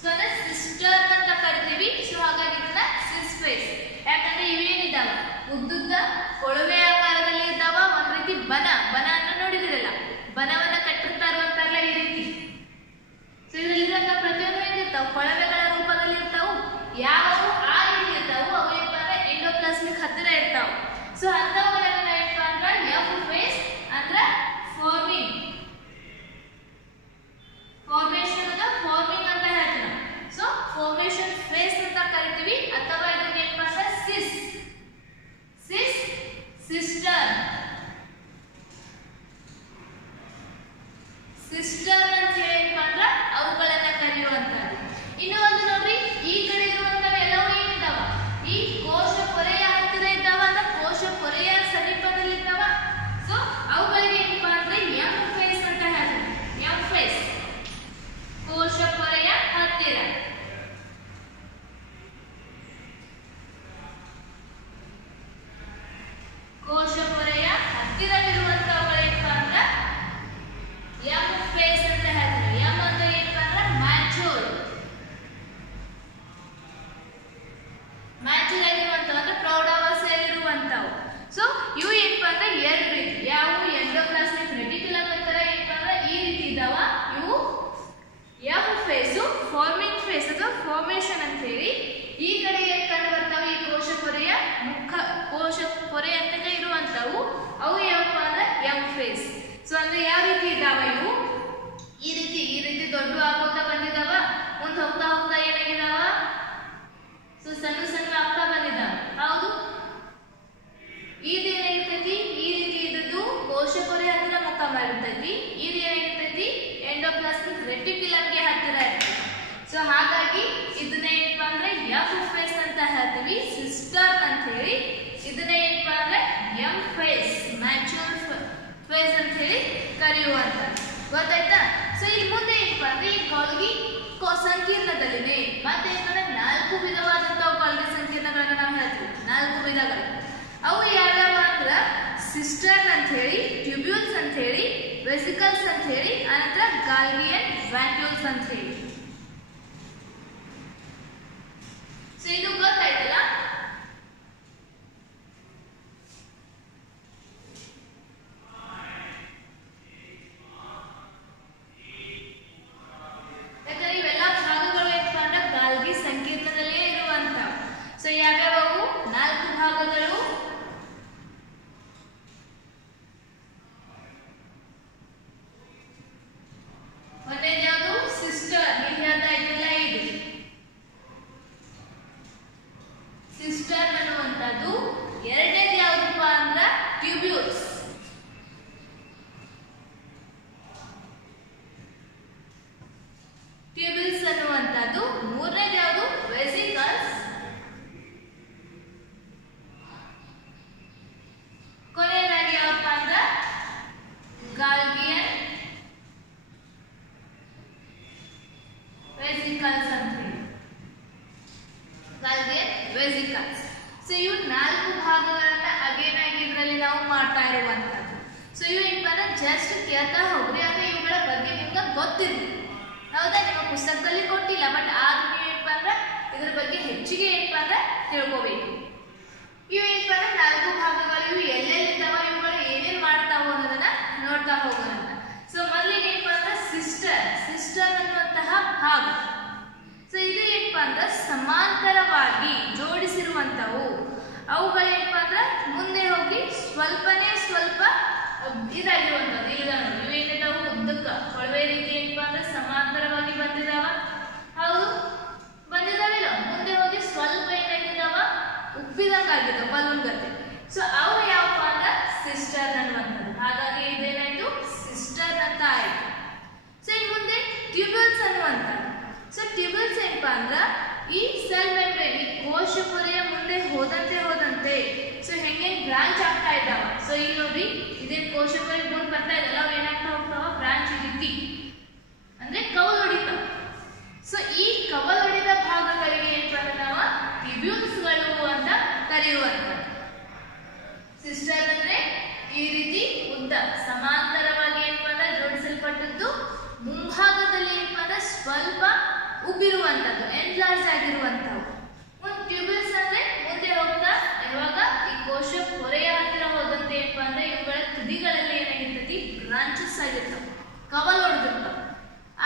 ಸೊ ಅಂದ್ರೆ ಸಿಸ್ಟರ್ ಅಂತ ಕರಿತೀವಿ. ಸೊ ಹಾಗಾಗಿ ಇದನ್ನ ಸಿಸ್ ಫೇಸ್. ಯಾಕಂದ್ರೆ ಇವೇನಿದಾವ ಉದ್ದುದ್ದ ಕೊಳವೆ ಆಕಾರದಲ್ಲಿ ಇದ್ದಾವ. ಒಂದ್ ರೀತಿ ಬನ ಅನ್ನು ನೋಡಿದಿರಲ್ಲ, ಬನವನ್ನ ಕಟ್ಟಿರ್ತಾ ಇರುವಂತಾರಲ್ಲ ಈ ರೀತಿ. ಸೊ ಇದರಲ್ಲಿರುವಂತಹ ಪ್ರತಿಯೊಂದು ಏನಿರ್ತಾವ ಕೊಳವೆಗಳ ರೂಪದಲ್ಲಿ ಇರ್ತಾವು. ಯಾವು ಆ ರೀತಿ ಇರ್ತಾವು ಅವು ಏನಪ್ಪಾ ಅಂದ್ರೆ ಎಂಡೋಪ್ಲಾಸ್ಮಿಕ್ ಹತ್ತಿರ ಇರ್ತಾವ. ಸೊ ಅಂತವುಗಳನ್ನ ಏನಪ್ಪಾ ಅಂದ್ರೆ ಎಫ್ ಫೇಸ್ ಅಂದ್ರೆ ಫಾರ್ಮಿಂಗ್ ಅಂತ ಹೇಳ್ತೀವಿ. ಸೊ ಫಾರ್ಮೇಶನ್ ಫೇಸ್ ಅಂತ ಕರಿತೀವಿ. ಅಥವಾ ಇದನ್ನ ಏನಪ್ಪಾ ಅಂದ್ರೆ ಸಿಸ್ಟರ್ ಅಂತ ಹೇಳಿ ಏನಪ್ಪಾ ಅಂದ್ರೆ ಅವುಗಳನ್ನ ಕರೆಯುವಂತದ್ದು. ಇನ್ನು ಒಂದು ನೋಡ್ರಿ, ಈ ಕಡೆ ಇರುವಂತವ ಎಲ್ಲವೂ ಏನಿದ್ದಾವ ಈ ಕೋಶ ಪೊರೆಯ ಹತ್ತಿರ ಇದ್ದಾವ, ಅಂದ್ರೆ ಕೋಶ ಪೊರೆಯ ಸಮೀಪದಲ್ಲಿ ಇದ್ದಾವ. ಸೊ ಅವುಗಳಿಗೆ ಏನಪ್ಪಾ ಅಂದ್ರೆ ಎಫ್ ಫೇಸ್ ಅಂತ ಹೇಳ್ತೀವಿ. ರೆಟಿಕ್ಯುಲಮ್ಗೆ ಹತ್ತಿರ ಇರ್ತದೆ. ಸೊ ಹಾಗಾಗಿ ಇದನ್ನ ಏನಪ್ಪಾ ಅಂದ್ರೆ ಎಫ್ ಫೇಸ್ ಅಂತ ಹೇಳ್ತೀವಿ, ಸಿಸ್ಟರ್ನ್ ಅಂತ ಹೇಳಿ. ಇದನ್ನ ಏನಪ್ಪಾ ಅಂದ್ರೆ ಎಂ ಫೇಸ್, ಮ್ಯಾಚುರ್ ಫೇಸ್ ಅಂತ ಹೇಳಿ ಕರೆಯುವಂತ. ಗೊತ್ತಾಯ್ತಾ? ಸೊ ಇಲ್ಲಿ ಮುಂದೆ ಏನಪ್ಪಾ ಅಂದ್ರೆ ಈ ಗಾಲ್ಗಿ ಸಂಕೀರ್ಣದಲ್ಲಿನೇ ಮತ್ತೆ ಏನಂದ್ರೆ 4 ವಿಧವಾದಂತಹ ಗಾಲ್ಗಿ ಸಂಕೀರ್ಣಗಳನ್ನ ನಾವು ಹೇಳ್ತೀವಿ. 4 ವಿಧಗಳು. ಅವು ಯಾವ್ಯಾವ ಅಂದ್ರೆ ಸಿಸ್ಟರ್ನ್ ಅಂತ ಹೇಳಿ, ಟ್ಯೂಬ್ಯೂಲ್ಸ್ ಅಂತ ಹೇಳಿ, ವೆಸಿಕಲ್ಸ್ ಅಂತ ಹೇಳಿ, ಅನಂತರ ಗಾಲ್ಗಿ ಅಂಡ್ ವ್ಯಾಕ್ಯೂಲ್ಸ್ ಅಂತ ಹೇಳಿ. ಸೊ ಇದು ಗೊತ್ತಾಯ್ತಲ್ಲ? ಯಾಕಂದ್ರೆ ಇವೆಲ್ಲ ಭಾಗಗಳು ಏನಪ್ಪಾ ಅಂದ್ರೆ ಗಾಲ್ಗಿ ಸಂಕೀರ್ಣದಲ್ಲೇ ಇರುವಂತವು. ಸೊ ಯಾವ್ಯಾವು 4 ಭಾಗಗಳು? ಒಂದೇದು ಯಾವುದು? ಸಿಸ್ಟರ್. ನೀವು ಹೇಳ್ತಾ ಇದ್ದಿಲ್ಲ ಇದು ಸಿಸ್ಟರ್ ಅನ್ನುವಂಥದ್ದು. ಎರಡನೇದು ಯಾವುದಪ್ಪ ಅಂದ್ರೆ ಟ್ಯೂಬ್ಯೂಲ್ಸ್. ಟ್ಯೂಬ್ಯೂಲ್ಸ್ ಅನ್ನುವಂಥದ್ದು. ಮೂರನೇದು ಯಾವುದು? ವೆಸಿಕಲ್ಸ್. ಕೊನೆಯದಾಗಿ ಯಾವಪ್ಪ ಅಂದ್ರೆ ಗಾಲ್ಗಿಯನ್ ವೆಸಿಕಲ್ಸ್ ಅಂತ ಹೇಳಿ. ಗಾಲ್ಗಿಯನ್ ವೆಸಿಕಲ್ಸ್. ಸೊ ಇವು 4 ಭಾಗಗಳನ್ನ ಅಗೇನ್ ಆಗಿ ಇದರಲ್ಲಿ ನಾವು ಮಾಡ್ತಾ ಇರುವಂತದ್ದು. ಸೊ ಇವು ಏನಪ್ಪ ಜಸ್ಟ್ ಕೇಳ್ತಾ ಹೋಗ್ರಿ, ಅಂದ್ರೆ ಇವುಗಳ ಬಗ್ಗೆ ನಿಮ್ಗೆ ಗೊತ್ತಿರಲಿ. ಹೌದಾ? ನಿಮ್ಮ ಪುಸ್ತಕದಲ್ಲಿ ಕೊಟ್ಟಿಲ್ಲ, ಬಟ್ ಆದ್ರೂ ನೀವು ಏನಪ್ಪ ಅಂದ್ರೆ ಇದ್ರ ಬಗ್ಗೆ ಹೆಚ್ಚಿಗೆ ಏನಪ್ಪ ಅಂದ್ರೆ ತಿಳ್ಕೋಬೇಕು. ಇವು ಏನಪ್ಪ ಅಂದ್ರೆ 4 ಭಾಗಗಳು. ಇವು ಎಲ್ಲೆಲ್ಲಿದ್ದಾವ, ಇವುಗಳು ಏನೇನ್ ಮಾಡ್ತಾವ ಅನ್ನೋದನ್ನ ನೋಡ್ತಾ ಹೋಗೋಣ. ಸೊ ಮೊದಲಿಗೆ ಏನಪ್ಪ ಅಂದ್ರೆ ಸಿಸ್ಟರ್ ಅನ್ನುವಂತಹ ಭಾಗ. ಸೊ ಇದು ಏನಪ್ಪ ಅಂದ್ರೆ ಸಮಾಂತರವಾಗಿ ಜೋಡಿಸಿರುವಂತವು. ಅವುಗಳೇನಪ್ಪ ಅಂದ್ರೆ ಮುಂದೆ ಹೋಗಿ ಸ್ವಲ್ಪನೇ ಸ್ವಲ್ಪ ಇದಾಗಿರುವಂತದ್ದು. ಇವೇನಿದಾವು ಉದ್ದಕ್ಕ ಕೊಳವೆ ರೀತಿ ಏನಪ್ಪ ಅಂದ್ರೆ ಸಮಾಂತರವಾಗಿ ಬಂದಿದಾವ. ಹೌದು, ಬಂದಿದಾವಿಲ್ಲ. ಮುಂದೆ ಹೋಗಿ ಸ್ವಲ್ಪ ಏನಾಗಿದಾವ, ಉಬ್ಬಿದಂಗಾಗಿದ್ದಾವ ಬಲೂನ್ ಗತೆ. ಸೊ ಅವು ಯಾವಪ್ಪ ಅಂದ್ರೆ ಸಿಸ್ಟರ್ ಅನ್ನುವಂಥದ್ದು. ಹಾಗಾಗಿ ಇದೇನಾಯ್ತು? ಸಿಸ್ಟರ್ ಅಂತ ಆಯ್ತು. ಸೊ ಇನ್ನು ಮುಂದೆ ಟ್ಯೂಬ್ಯೂಲ್ಸ್ ಅನ್ನುವಂಥದ್ದು. ಸೊ ಟ್ಯೂಬ್ಯೂಲ್ಸ್ ಏನಪ್ಪ ಅಂದ್ರೆ ಈ ಸೆಲ್ ಮೆಂಬ್ರೇನ್, ಈ ಕೋಶ ಪೊರೆಯ ಮುಂದೆ ಹೋದಂತೆ ಸೊ ಹೆಂಗೆ ಬ್ರಾಂಚ್ ಆಗ್ತಾ ಇದ್ದಾವ. ಸೊ ಇಲ್ಲಿ ನೋಡಿ, ಇದೇನು ಕೋಶ ಪೊರೆ ಮುಂದೆ ಬರ್ತಾ ಇದಲ್ಲ, ಅವು ಏನಾಗ್ತಾ ಹೋಗ್ತಾವ? ಬ್ರಾಂಚ್ ರೀತಿ ಅಂದ್ರೆ ಕವಲ್ ಹೊಡಿತಾವ. ಸೊ ಈ ಕವಲ್ ಹೊಡಿದ ಭಾಗಗಳಿಗೆ ಏನಪ್ಪ ಅಂದ್ರೆ ನಾವು ಟ್ಯೂಬ್ಯೂಲ್ಸ್ಗಳು ಅಂತ ಕರೆಯುವಂಥದ್ದು. ಸಿಸ್ಟರ್ ಅಂದ್ರೆ ಈ ರೀತಿ ಉದ್ದ ಸಮಾಂತರವಾಗಿ ಏನಪ್ಪ ಅಂದ್ರೆ ಜೋಡಿಸಲ್ಪಟ್ಟದ್ದು. ಮುಂಭಾಗದಲ್ಲಿ ಏನಪ್ಪ ಅಂದ್ರೆ ಸ್ವಲ್ಪ ಉಬ್ಬಿರುವಂತದ್ದು, ಎನ್ಲಾರ್ಜ್ ಆಗಿರುವಂತವು. ಒಂದು ಟ್ಯೂಬ್ಯೂಲ್ಸ್ ಅಂದ್ರೆ ಮುಂದೆ ಹೋಗ್ತಾ ಯಾವಾಗ ಈ ಕೋಶ ಪೊರೆಯ ಹತ್ತಿರ ಹೋದಂತೆ ಏನಪ್ಪ ಅಂದ್ರೆ ಇವುಗಳ ತುದಿಗಳಲ್ಲಿ ಏನಾಗಿರ್ತೈತಿ? ಬ್ರಾಂಚಸ್ ಆಗಿರ್ತಾವ, ಕವಲ್ ಹೊಡೆದಿರ್ತಾವ.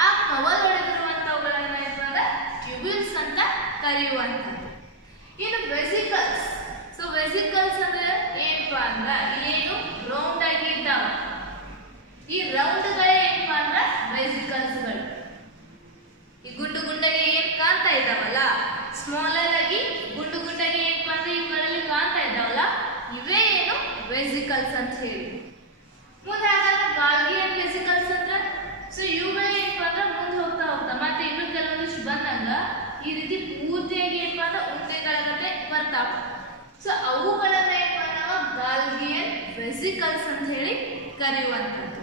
ಆ ಕವಲ್ ಹೊಡೆದಿರುವಂತವುಗಳನ್ನ ಏನಪ್ಪ ಅಂದ್ರೆ ಟ್ಯೂಬ್ಯೂಲ್ಸ್ ಅಂತ ಕರೆಯುವಂಥದ್ದು. ಇನ್ನು ವೆಸಿಕಲ್ಸ್. ಸೊ ವೆಸಿಕಲ್ಸ್ ಅಂದ್ರೆ ಏನಪ್ಪ ಅಂದ್ರೆ ಇಲ್ಲೇನು ರೌಂಡ್ ಆಗಿ ಇದ್ದಾವ. ಈ ರೌಂಡ್ಗಳೇ ಏನಪ್ಪ ಅಂದ್ರೆ ವೆಸಿಕಲ್ಸ್ಗಳು. ಈ ಗುಂಡು ಗುಂಡಾಗಿ ಏನ್ ಕಾಣ್ತಾ ಇದ್ದಾವಲ್ಲ, ಸ್ಮಾಲರ್ ಆಗಿ ಗುಂಡು ಗುಂಡಾಗಿ ಏನಪ್ಪ ಅಂದ್ರೆ ಇವುಗಳಲ್ಲಿ ಕಾಣ್ತಾ ಇದ್ದಾವಲ್ಲ, ಇವೇ ಏನು ವೆಸಿಕಲ್ಸ್ ಅಂತ ಹೇಳಿ. ಮುಂದೆ ಹಾಗಾದ್ರೆ ಗಾಲ್ಗಿ ಅಂಡ್ ವೆಸಿಕಲ್ಸ್ ಅಂದ್ರೆ ಸೊ ಇವುಗಳೇ ಏನಪ್ಪ ಅಂದ್ರೆ ಮುಂದೆ ಹೋಗ್ತಾ ಮತ್ತೆ ಇನ್ನು ಕೆಲವೊಂದಿಷ್ಟು ಬಂದಾಗ ಈ ರೀತಿ ಪೂರ್ತಿಯಾಗಿ ಏನಪ್ಪ ಅಂದ್ರೆ ಉಂಡೆಗಳ ಜೊತೆ ಬರ್ತಾವ. ಸೊ ಅವುಗಳನ್ನ ಏನಪ್ಪ ನಾವು ಗಾಲ್ಗಿ ಅಂಡ್ ವೆಸಿಕಲ್ಸ್ ಅಂತ ಹೇಳಿ ಕರೆಯುವಂಥದ್ದು.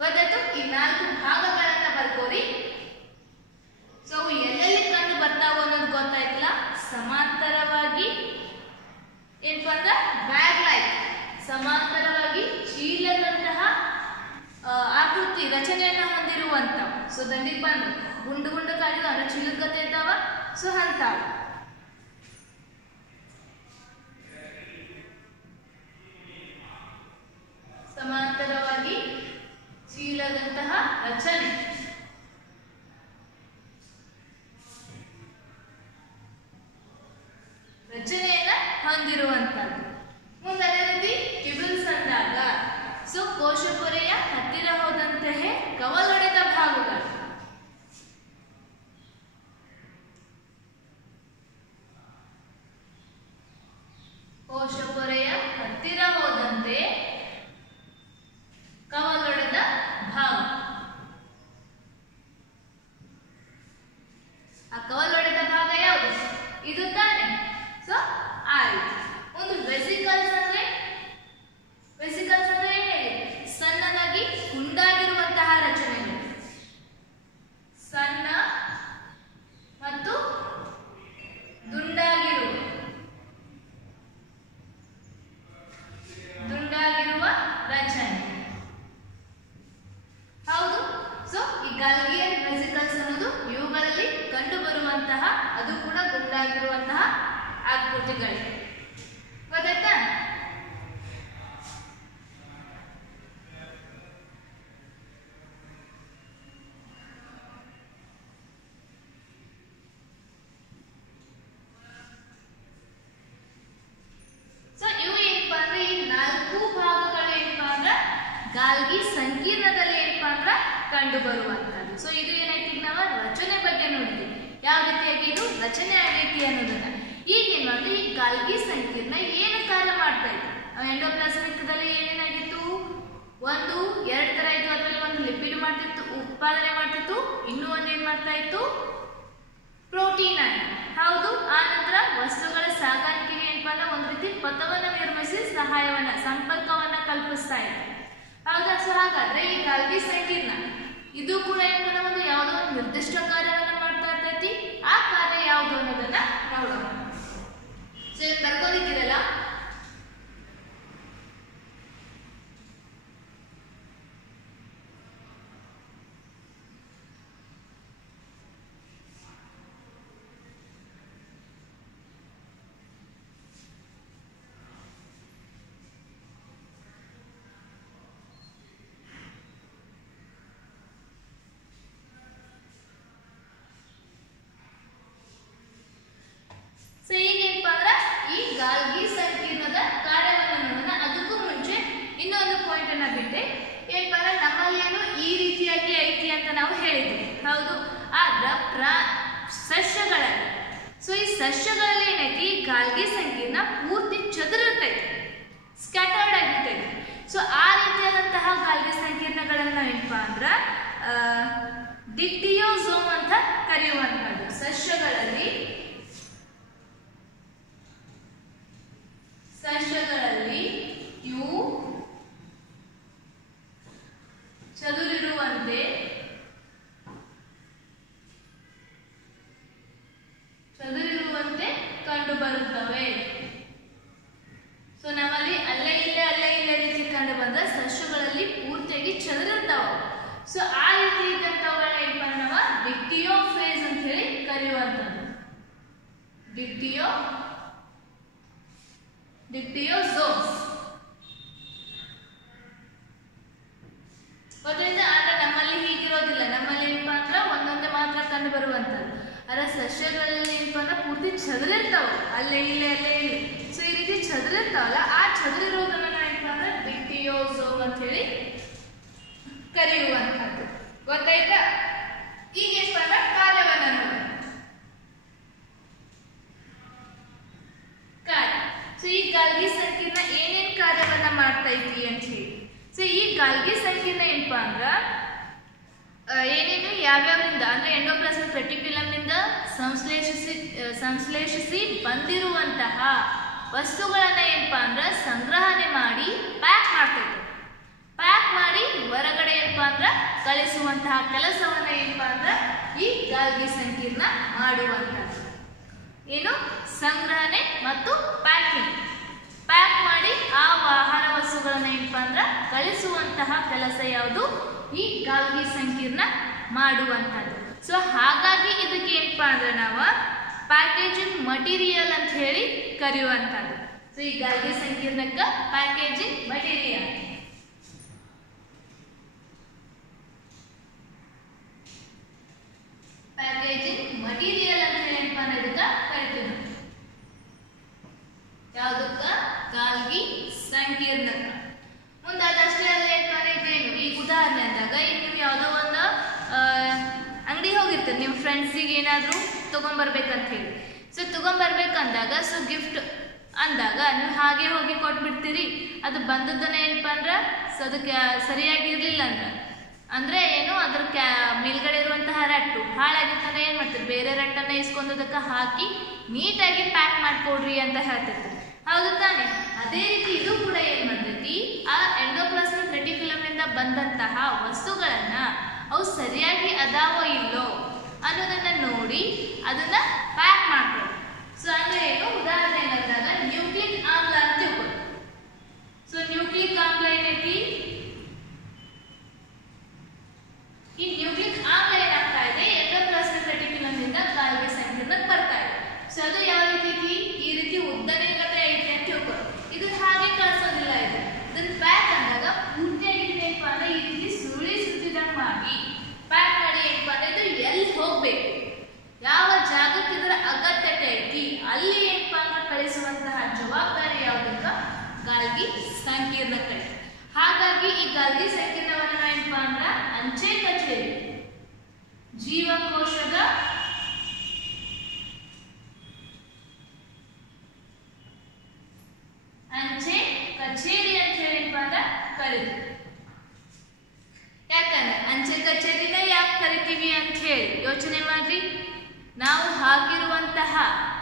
ಗೊತ್ತಾಯ್ತು? ಈ 4 ಭಾಗಗಳನ್ನ ಬರ್ಕೋರಿ. ಸೊ ಅವು ಎಲ್ಲೆಲ್ಲಿ ಕಂಡು ಬರ್ತಾವ ಅನ್ನೋದು ಗೊತ್ತಾಯ್ತಲ್ಲ. ಸಮಾಂತರವಾಗಿ ಏನಪ್ಪ ಅಂದ್ರೆ ಬ್ಯಾಗ್ ಲೈಕ್ ಸಮಾಂತರವಾಗಿ ಚೀಲದಂತಹ ಆಕೃತಿ ರಚನೆಯನ್ನ ಹೊಂದಿರುವಂತವು. ಸೊ ದಂಡಿಗೆ ಬಂದು ಗುಂಡು ಗುಂಡು ಕಾಡಿದ ಅಂದ್ರೆ ಚೀಲದ ಗತೆ ಇದ್ದಾವ. ಸೊ ಅಂತಾವ. ಸಮಾಂತರವಾಗಿ ಚೀಲದಂತಹ ರಚನೆ. ರಚನೆಯನ್ನ ಹೊಂದಿರುವಂತದ್ದು. ಮುಂದೆ ಅದೇ ರೀತಿ ಟ್ಯೂಬ್ಯೂಲ್ಸ್ ಅಂದಾಗ ಸೊ ಕೋಶ ಪೊರೆಯ ಹತ್ತಿರ ಹೋದಂತೆಯೇ ಕವಲ್ ಹೊಡೆದ ಭಾಗಗಳು. ಕೋಶ ಪೊರೆಯ ಹತ್ತಿರ ಹೋದಂತೆ ಕವಲ್ ಹೊಡೆದ ಭಾಗ. ಬೇಕಾಗಿರುವಂತಹ ಆಕೃತಿಗಳಿಗೆ. ಗೊತ್ತಾಯ್ತಾ? ಗಾಲ್ಗಿ ಸಂಕೀರ್ಣದಲ್ಲಿ ಏನಪ್ಪಾ ಅಂದ್ರ ಕಂಡು ಬರುವಂತದ್ದು. ಸೊ ಇದು ಏನಾಯ್ತು, ನಾವು ರಚನೆ ಬಗ್ಗೆ ನೋಡಿದ್ವಿ, ಯಾವ ರೀತಿಯಾಗಿ ಇದು ರಚನೆ ಆಗೈತಿ ಅನ್ನೋದನ್ನ. ಈಗ ಏನ್ ಮಾಡಿದ್ರೆ ಈ ಗಾಲ್ಗಿ ಸಂಕೀರ್ಣ ಏನು ಕಾರ್ಯ ಮಾಡ್ತಾ ಇತ್ತು? ಎಂಡೋಪ್ಲಾಸ್ಮಿಕದಲ್ಲಿ ಏನೇನಾಗಿತ್ತು, ಒಂದು ಎರಡು ತರ ಇತ್ತು. ಅದರಲ್ಲಿ ಒಂದು ಲಿಪಿಡ್ ಮಾಡ್ತಿತ್ತು, ಉತ್ಪಾದನೆ ಮಾಡ್ತಿತ್ತು, ಇನ್ನೂ ಒಂದು ಏನ್ ಮಾಡ್ತಾ ಇತ್ತು, ಪ್ರೋಟೀನ್ ಆಗಿ. ಹೌದು. ಆ ನಂತರ ವಸ್ತುಗಳ ಸಾಗಾಣಿಕೆಗೆ ಏನಪ್ಪಾ ಅಂದ್ರೆ ಒಂದು ರೀತಿ ಪಥವನ್ನ ನಿರ್ಮಿಸಿ ಸಹಾಯವನ್ನ, ಸಂಪರ್ಕವನ್ನ ಕಲ್ಪಿಸ್ತಾ ಇತ್ತು. ಹೌದಾ? ಸೊ ಹಾಗಾದ್ರೆ ಈ ಗಾಲ್ಗಿ ಸಂಕೀರ್ಣ ಇದು ಕೂಡ ಏನಂದ್ರೆ ಒಂದು ಯಾವುದೋ ಒಂದು ನಿರ್ದಿಷ್ಟ ಕಾರ್ಯವನ್ನ ಮಾಡ್ತಾ ಇರ್ತೈತಿ. ಆ ಕಾರ್ಯ ಯಾವುದು ಅನ್ನೋದನ್ನ ನೋಡೋಣ. ಸೊ ಇದು ಬರ್ಕೊಂಡಿದ್ದೀರಲ್ಲ, ಸೊ ಈಗೇನಪ್ಪ ಅಂದ್ರ ಈ ಗಾಲ್ಗಿ ಸಂಕೀರ್ಣದ ಕಾರ್ಯವನ್ನ ನೋಡೋಣ. ಅದಕ್ಕೂ ಮುಂಚೆ ಇನ್ನೊಂದು ಪಾಯಿಂಟ್ ಅನ್ನ ಬಿಟ್ಟೆ. ಏನಪ್ಪ ಅಂದ್ರೆ ನಮ್ಮಲ್ಲಿ ಏನು ಈ ರೀತಿಯಾಗಿ ಐತಿ ಅಂತ ನಾವು ಹೇಳಿದ್ವಿ. ಹೌದು. ಆದ್ರ ಸಸ್ಯಗಳಲ್ಲಿ, ಸೊ ಈ ಸಸ್ಯಗಳಲ್ಲಿ ಏನೈತಿ, ಈ ಗಾಲ್ಗಿ ಸಂಕೀರ್ಣ ಪೂರ್ತಿ ಚದುರಿರ್ತೈತಿ, ಸ್ಕ್ಯಾಟರ್ಡ್ ಆಗಿರ್ತೈತಿ. ಸೊ ಆ ರೀತಿಯಾದಂತಹ ಗಾಲ್ಗಿ ಸಂಕೀರ್ಣಗಳನ್ನ ಏನಪ್ಪ ಅಂದ್ರ ಡಿಕ್ಟಿಯೋಸೋಮ್ ಅಂತ ಕರೆಯುವಂತದ್ದು. ಸಸ್ಯಗಳಲ್ಲಿ ಇವು ಚದುರಿರುವಂತೆ ಕಂಡು ಬರುತ್ತವೆ. ಸೊ ನಮ್ಮಲ್ಲಿ ಅಲ್ಲೇ ಇಲ್ಲೇ ರೀತಿ ಕಂಡು ಬಂದ ಸಸ್ಯಗಳಲ್ಲಿ ಪೂರ್ತಿಯಾಗಿ ಚದುರಿರ್ತಾವ. ಸೊ ಆ ರೀತಿ ಇದ್ದಂಥವುಗಳನ್ನ ಏನಪ್ಪ ನಾವು ಡಿಕ್ಟಿಯೋಫೇಸ್ ಅಂತ ಹೇಳಿ ಕರೆಯುವಂಥದ್ದು. ಡಿಕ್ಟಿಯೋಸೋಮ್ಸ್. ಗೊತ್ತಾಯ್ತಾ? ಆದ್ರೆ ನಮ್ಮಲ್ಲಿ ಹೀಗಿರೋದಿಲ್ಲ. ನಮ್ಮಲ್ಲಿ ಏನಪ್ಪಾ ಅಂದ್ರೆ ಒಂದೊಂದೇ ಮಾತ್ರ ಕಂಡು ಬರುವಂತದ್ದು. ಅದರ ಸಸ್ಯಗಳಲ್ಲಿ ಏನಪ್ಪಾ ಅಂದ್ರೆ ಪೂರ್ತಿ ಚದುರಿರ್ತಾವ, ಅಲ್ಲೇ ಇಲ್ಲೇ. ಸೊ ಈ ರೀತಿ ಚದುರಿರ್ತಾವಲ್ಲ, ಆ ಚದುರಿರೋದನ್ನ ಏನಪ್ಪಾ ಅಂದ್ರೆ ಡಿಕ್ಟಿಯೋಸೋಮ್ ಅಂತ ಹೇಳಿ ಕರೆಯುವಂತದ್ದು. ಗೊತ್ತಾಯ್ತಾ? ಈಗ ಏನಪ್ಪಾ ಅಂದ್ರೆ ಕಾರ್ಯವನ್ನ ನೋಡಿ. ಸೊ ಈ ಗಾಲ್ಗಿ ಸಂಕೀರ್ಣ ಏನೇನ್ ಕಾರ್ಯವನ್ನ ಮಾಡ್ತಾ ಇದ್ವಿ ಅಂತ ಹೇಳಿ. ಸೊ ಈ ಗಾಲ್ಗಿ ಸಂಕೀರ್ಣ ಏನಪ್ಪಾ ಅಂದ್ರ ಏನೇನು ಯಾವ್ಯಾವಿಂದ ಅಂದ್ರೆ ಎಂಡೋಪ್ಲಾಸ್ಮಿಕ್ ರೆಟಿಕ್ಯುಲಮ್ನಿಂದ ಸಂಶ್ಲೇಷಿಸಿ ಬಂದಿರುವಂತಹ ವಸ್ತುಗಳನ್ನ ಏನಪ್ಪಾ ಅಂದ್ರ ಸಂಗ್ರಹಣೆ ಮಾಡಿ ಪ್ಯಾಕ್ ಮಾಡ್ತೈತೆ. ಪ್ಯಾಕ್ ಮಾಡಿ ಹೊರಗಡೆ ಏನಪ್ಪಾ ಅಂದ್ರ ಕಳಿಸುವಂತಹ ಕೆಲಸವನ್ನ ಏನಪ್ಪಾ ಅಂದ್ರ ಈ ಗಾಲ್ಗಿ ಸಂಕೀರ್ಣ ಮಾಡುವಂತದ್ದು. ಏನು? ಸಂಗ್ರಹಣೆ ಮತ್ತು ಪ್ಯಾಕಿಂಗ್. ಪ್ಯಾಕ್ ಮಾಡಿ ಆ ಆಹಾರ ವಸ್ತುಗಳನ್ನ ಏನಪ್ಪಾ ಅಂದ್ರ ಕಳಿಸುವಂತಹ ಕೆಲಸ ಯಾವುದು? ಈ ಗಾಲ್ಗಿ ಸಂಕೀರ್ಣ ಮಾಡುವಂತದ್ದು. ಸೊ ಹಾಗಾಗಿ ಇದಕ್ಕೆ ಏನಪ್ಪಾ ಅಂದ್ರೆ ನಾವು ಪ್ಯಾಕೇಜಿಂಗ್ ಮಟೀರಿಯಲ್ ಅಂತ ಹೇಳಿ ಕರೆಯುವಂತದ್ದು. ಸೊ ಈ ಗಾಲ್ಗಿ ಸಂಕೀರ್ಣಕ್ಕ ಪ್ಯಾಕೇಜಿಂಗ್ ಮಟೀರಿಯಲ್. ಪ್ಯಾಕೇಜಿಂಗ್ ಮಟೀರಿಯಲ್ ಅಂತ ಹೇಳಿ ಏನಪ್ಪಾ ಅಂದ್ರೆ ಇದಕ್ಕ ಕರಿತೀವಿ. ಯಾವುದಕ್ಕ? ಗಾಲ್ಗಿ ಸಂಕೀರ್ಣಕ್ಕ. ಮುಂದಾದಷ್ಟೇ ಅಲ್ಲ ಏನಪ್ಪಾ ಇದೇನು, ಈಗ ಉದಾಹರಣೆ ಅಂದಾಗ ಈಗ ನೀವು ಯಾವುದೋ ಒಂದು ಅಂಗಡಿ ಹೋಗಿರ್ತೀರಿ, ನಿಮ್ಮ ಫ್ರೆಂಡ್ಸಿಗೆ ಏನಾದರೂ ತಗೊಂಡ್ಬರ್ಬೇಕಂತ ಹೇಳಿ. ಸೊ ತಗೊಂಡ್ಬರ್ಬೇಕಂದಾಗ ಸೊ ಗಿಫ್ಟ್ ಅಂದಾಗ ನೀವು ಹಾಗೆ ಹೋಗಿ ಕೊಟ್ಬಿಡ್ತೀರಿ. ಅದು ಬಂದದ್ದನ್ನ ಏನಪ್ಪಾ ಅಂದ್ರೆ ಸೊ ಅದಕ್ಕೆ ಸರಿಯಾಗಿರ್ಲಿಲ್ಲ ಅಂದ್ರೆ ಏನು ಅದ್ರ ಮೇಲ್ಗಡೆ ಇರುವಂತಹ ರಟ್ಟು ಹಾಳಾಗಿತ್ತಂದ್ರೆ ಏನ್ ಮಾಡ್ತೀರಿ, ಬೇರೆ ರಟ್ಟನ್ನ ಇಸ್ಕೊಂಡದಕ್ಕೆ ಹಾಕಿ ನೀಟಾಗಿ ಪ್ಯಾಕ್ ಮಾಡ್ಕೊಡ್ರಿ ಅಂತ ಹೇಳ್ತಿರ್ತೀರಿ. ಹೌದು ತಾನೆ? ಅದೇ ರೀತಿ ಇದು ಕೂಡ ಏನ್ ಮಾಡ್ತೈತಿ, ಆ ಎಂಡೋಪ್ಲಾಸ್ಮಿಕ್ ರೆಟಿಕ್ಯುಲಮ್ನಿಂದ ಬಂದಂತಹ ವಸ್ತುಗಳನ್ನ ಅವು ಸರಿಯಾಗಿ ಅದಾವೋ ಇಲ್ಲೋ ಅನ್ನೋದನ್ನ ನೋಡಿ ಅದನ್ನ ಪ್ಯಾಕ್ ಮಾಡ್ತಾರೆ. ಸೊ ಅಂದ್ರೆ ಏನು, ಉದಾಹರಣೆ ಏನಂದಾಗ ನ್ಯೂಕ್ಲಿಕ್ ಆಮ್ಲ ಅಂತ ತಿಳ್ಕೊಳ್ಳಿ. ಸೊ ನ್ಯೂಕ್ಲಿಕ್ ಆಮ್ಲ ಏನೈತಿ, ಈ ನ್ಯೂಕ್ಲಿಕ್ ಆಮ್ಲ ಏನಾಗ್ತಾ ಇದೆ ಎಂಡೋಪ್ಲಾಸ್ಮಿಕ್ ರೆಟಿಕ್ಯುಲಮ್ನಿಂದ ಗಾಲ್ಗಿ ಸಂಕೀರ್ಣಕ್ಕೆ ಬರ್ತಾ ಇದೆ. ಸೊ ಅದು ಸಂಕೀರ್ಣಕ್ಕೆ. ಹಾಗಾಗಿ ಈ ಗಾಲ್ಗಿ ಸಂಕೀರ್ಣವನ್ನು ಏನಪ್ಪಾ ಅಂದ್ರೆ ಅಂಚೆ ಕಚೇರಿ, ಜೀವಕೋಶದ ಅಂಚೆ ಕಚೇರಿ ಅಂತ ಹೇಳಿಪ್ಪ ಅಂದ್ರೆ ಕರೀತೀವಿ. ಯಾಕಂದ್ರೆ ಅಂಚೆ ಕಚೇರಿನ ಯಾಕೆ ಕರಿತೀವಿ ಅಂತ ಹೇಳಿ ಯೋಚನೆ ಮಾಡ್ರಿ. ನಾವು ಹಾಕಿರುವಂತಹ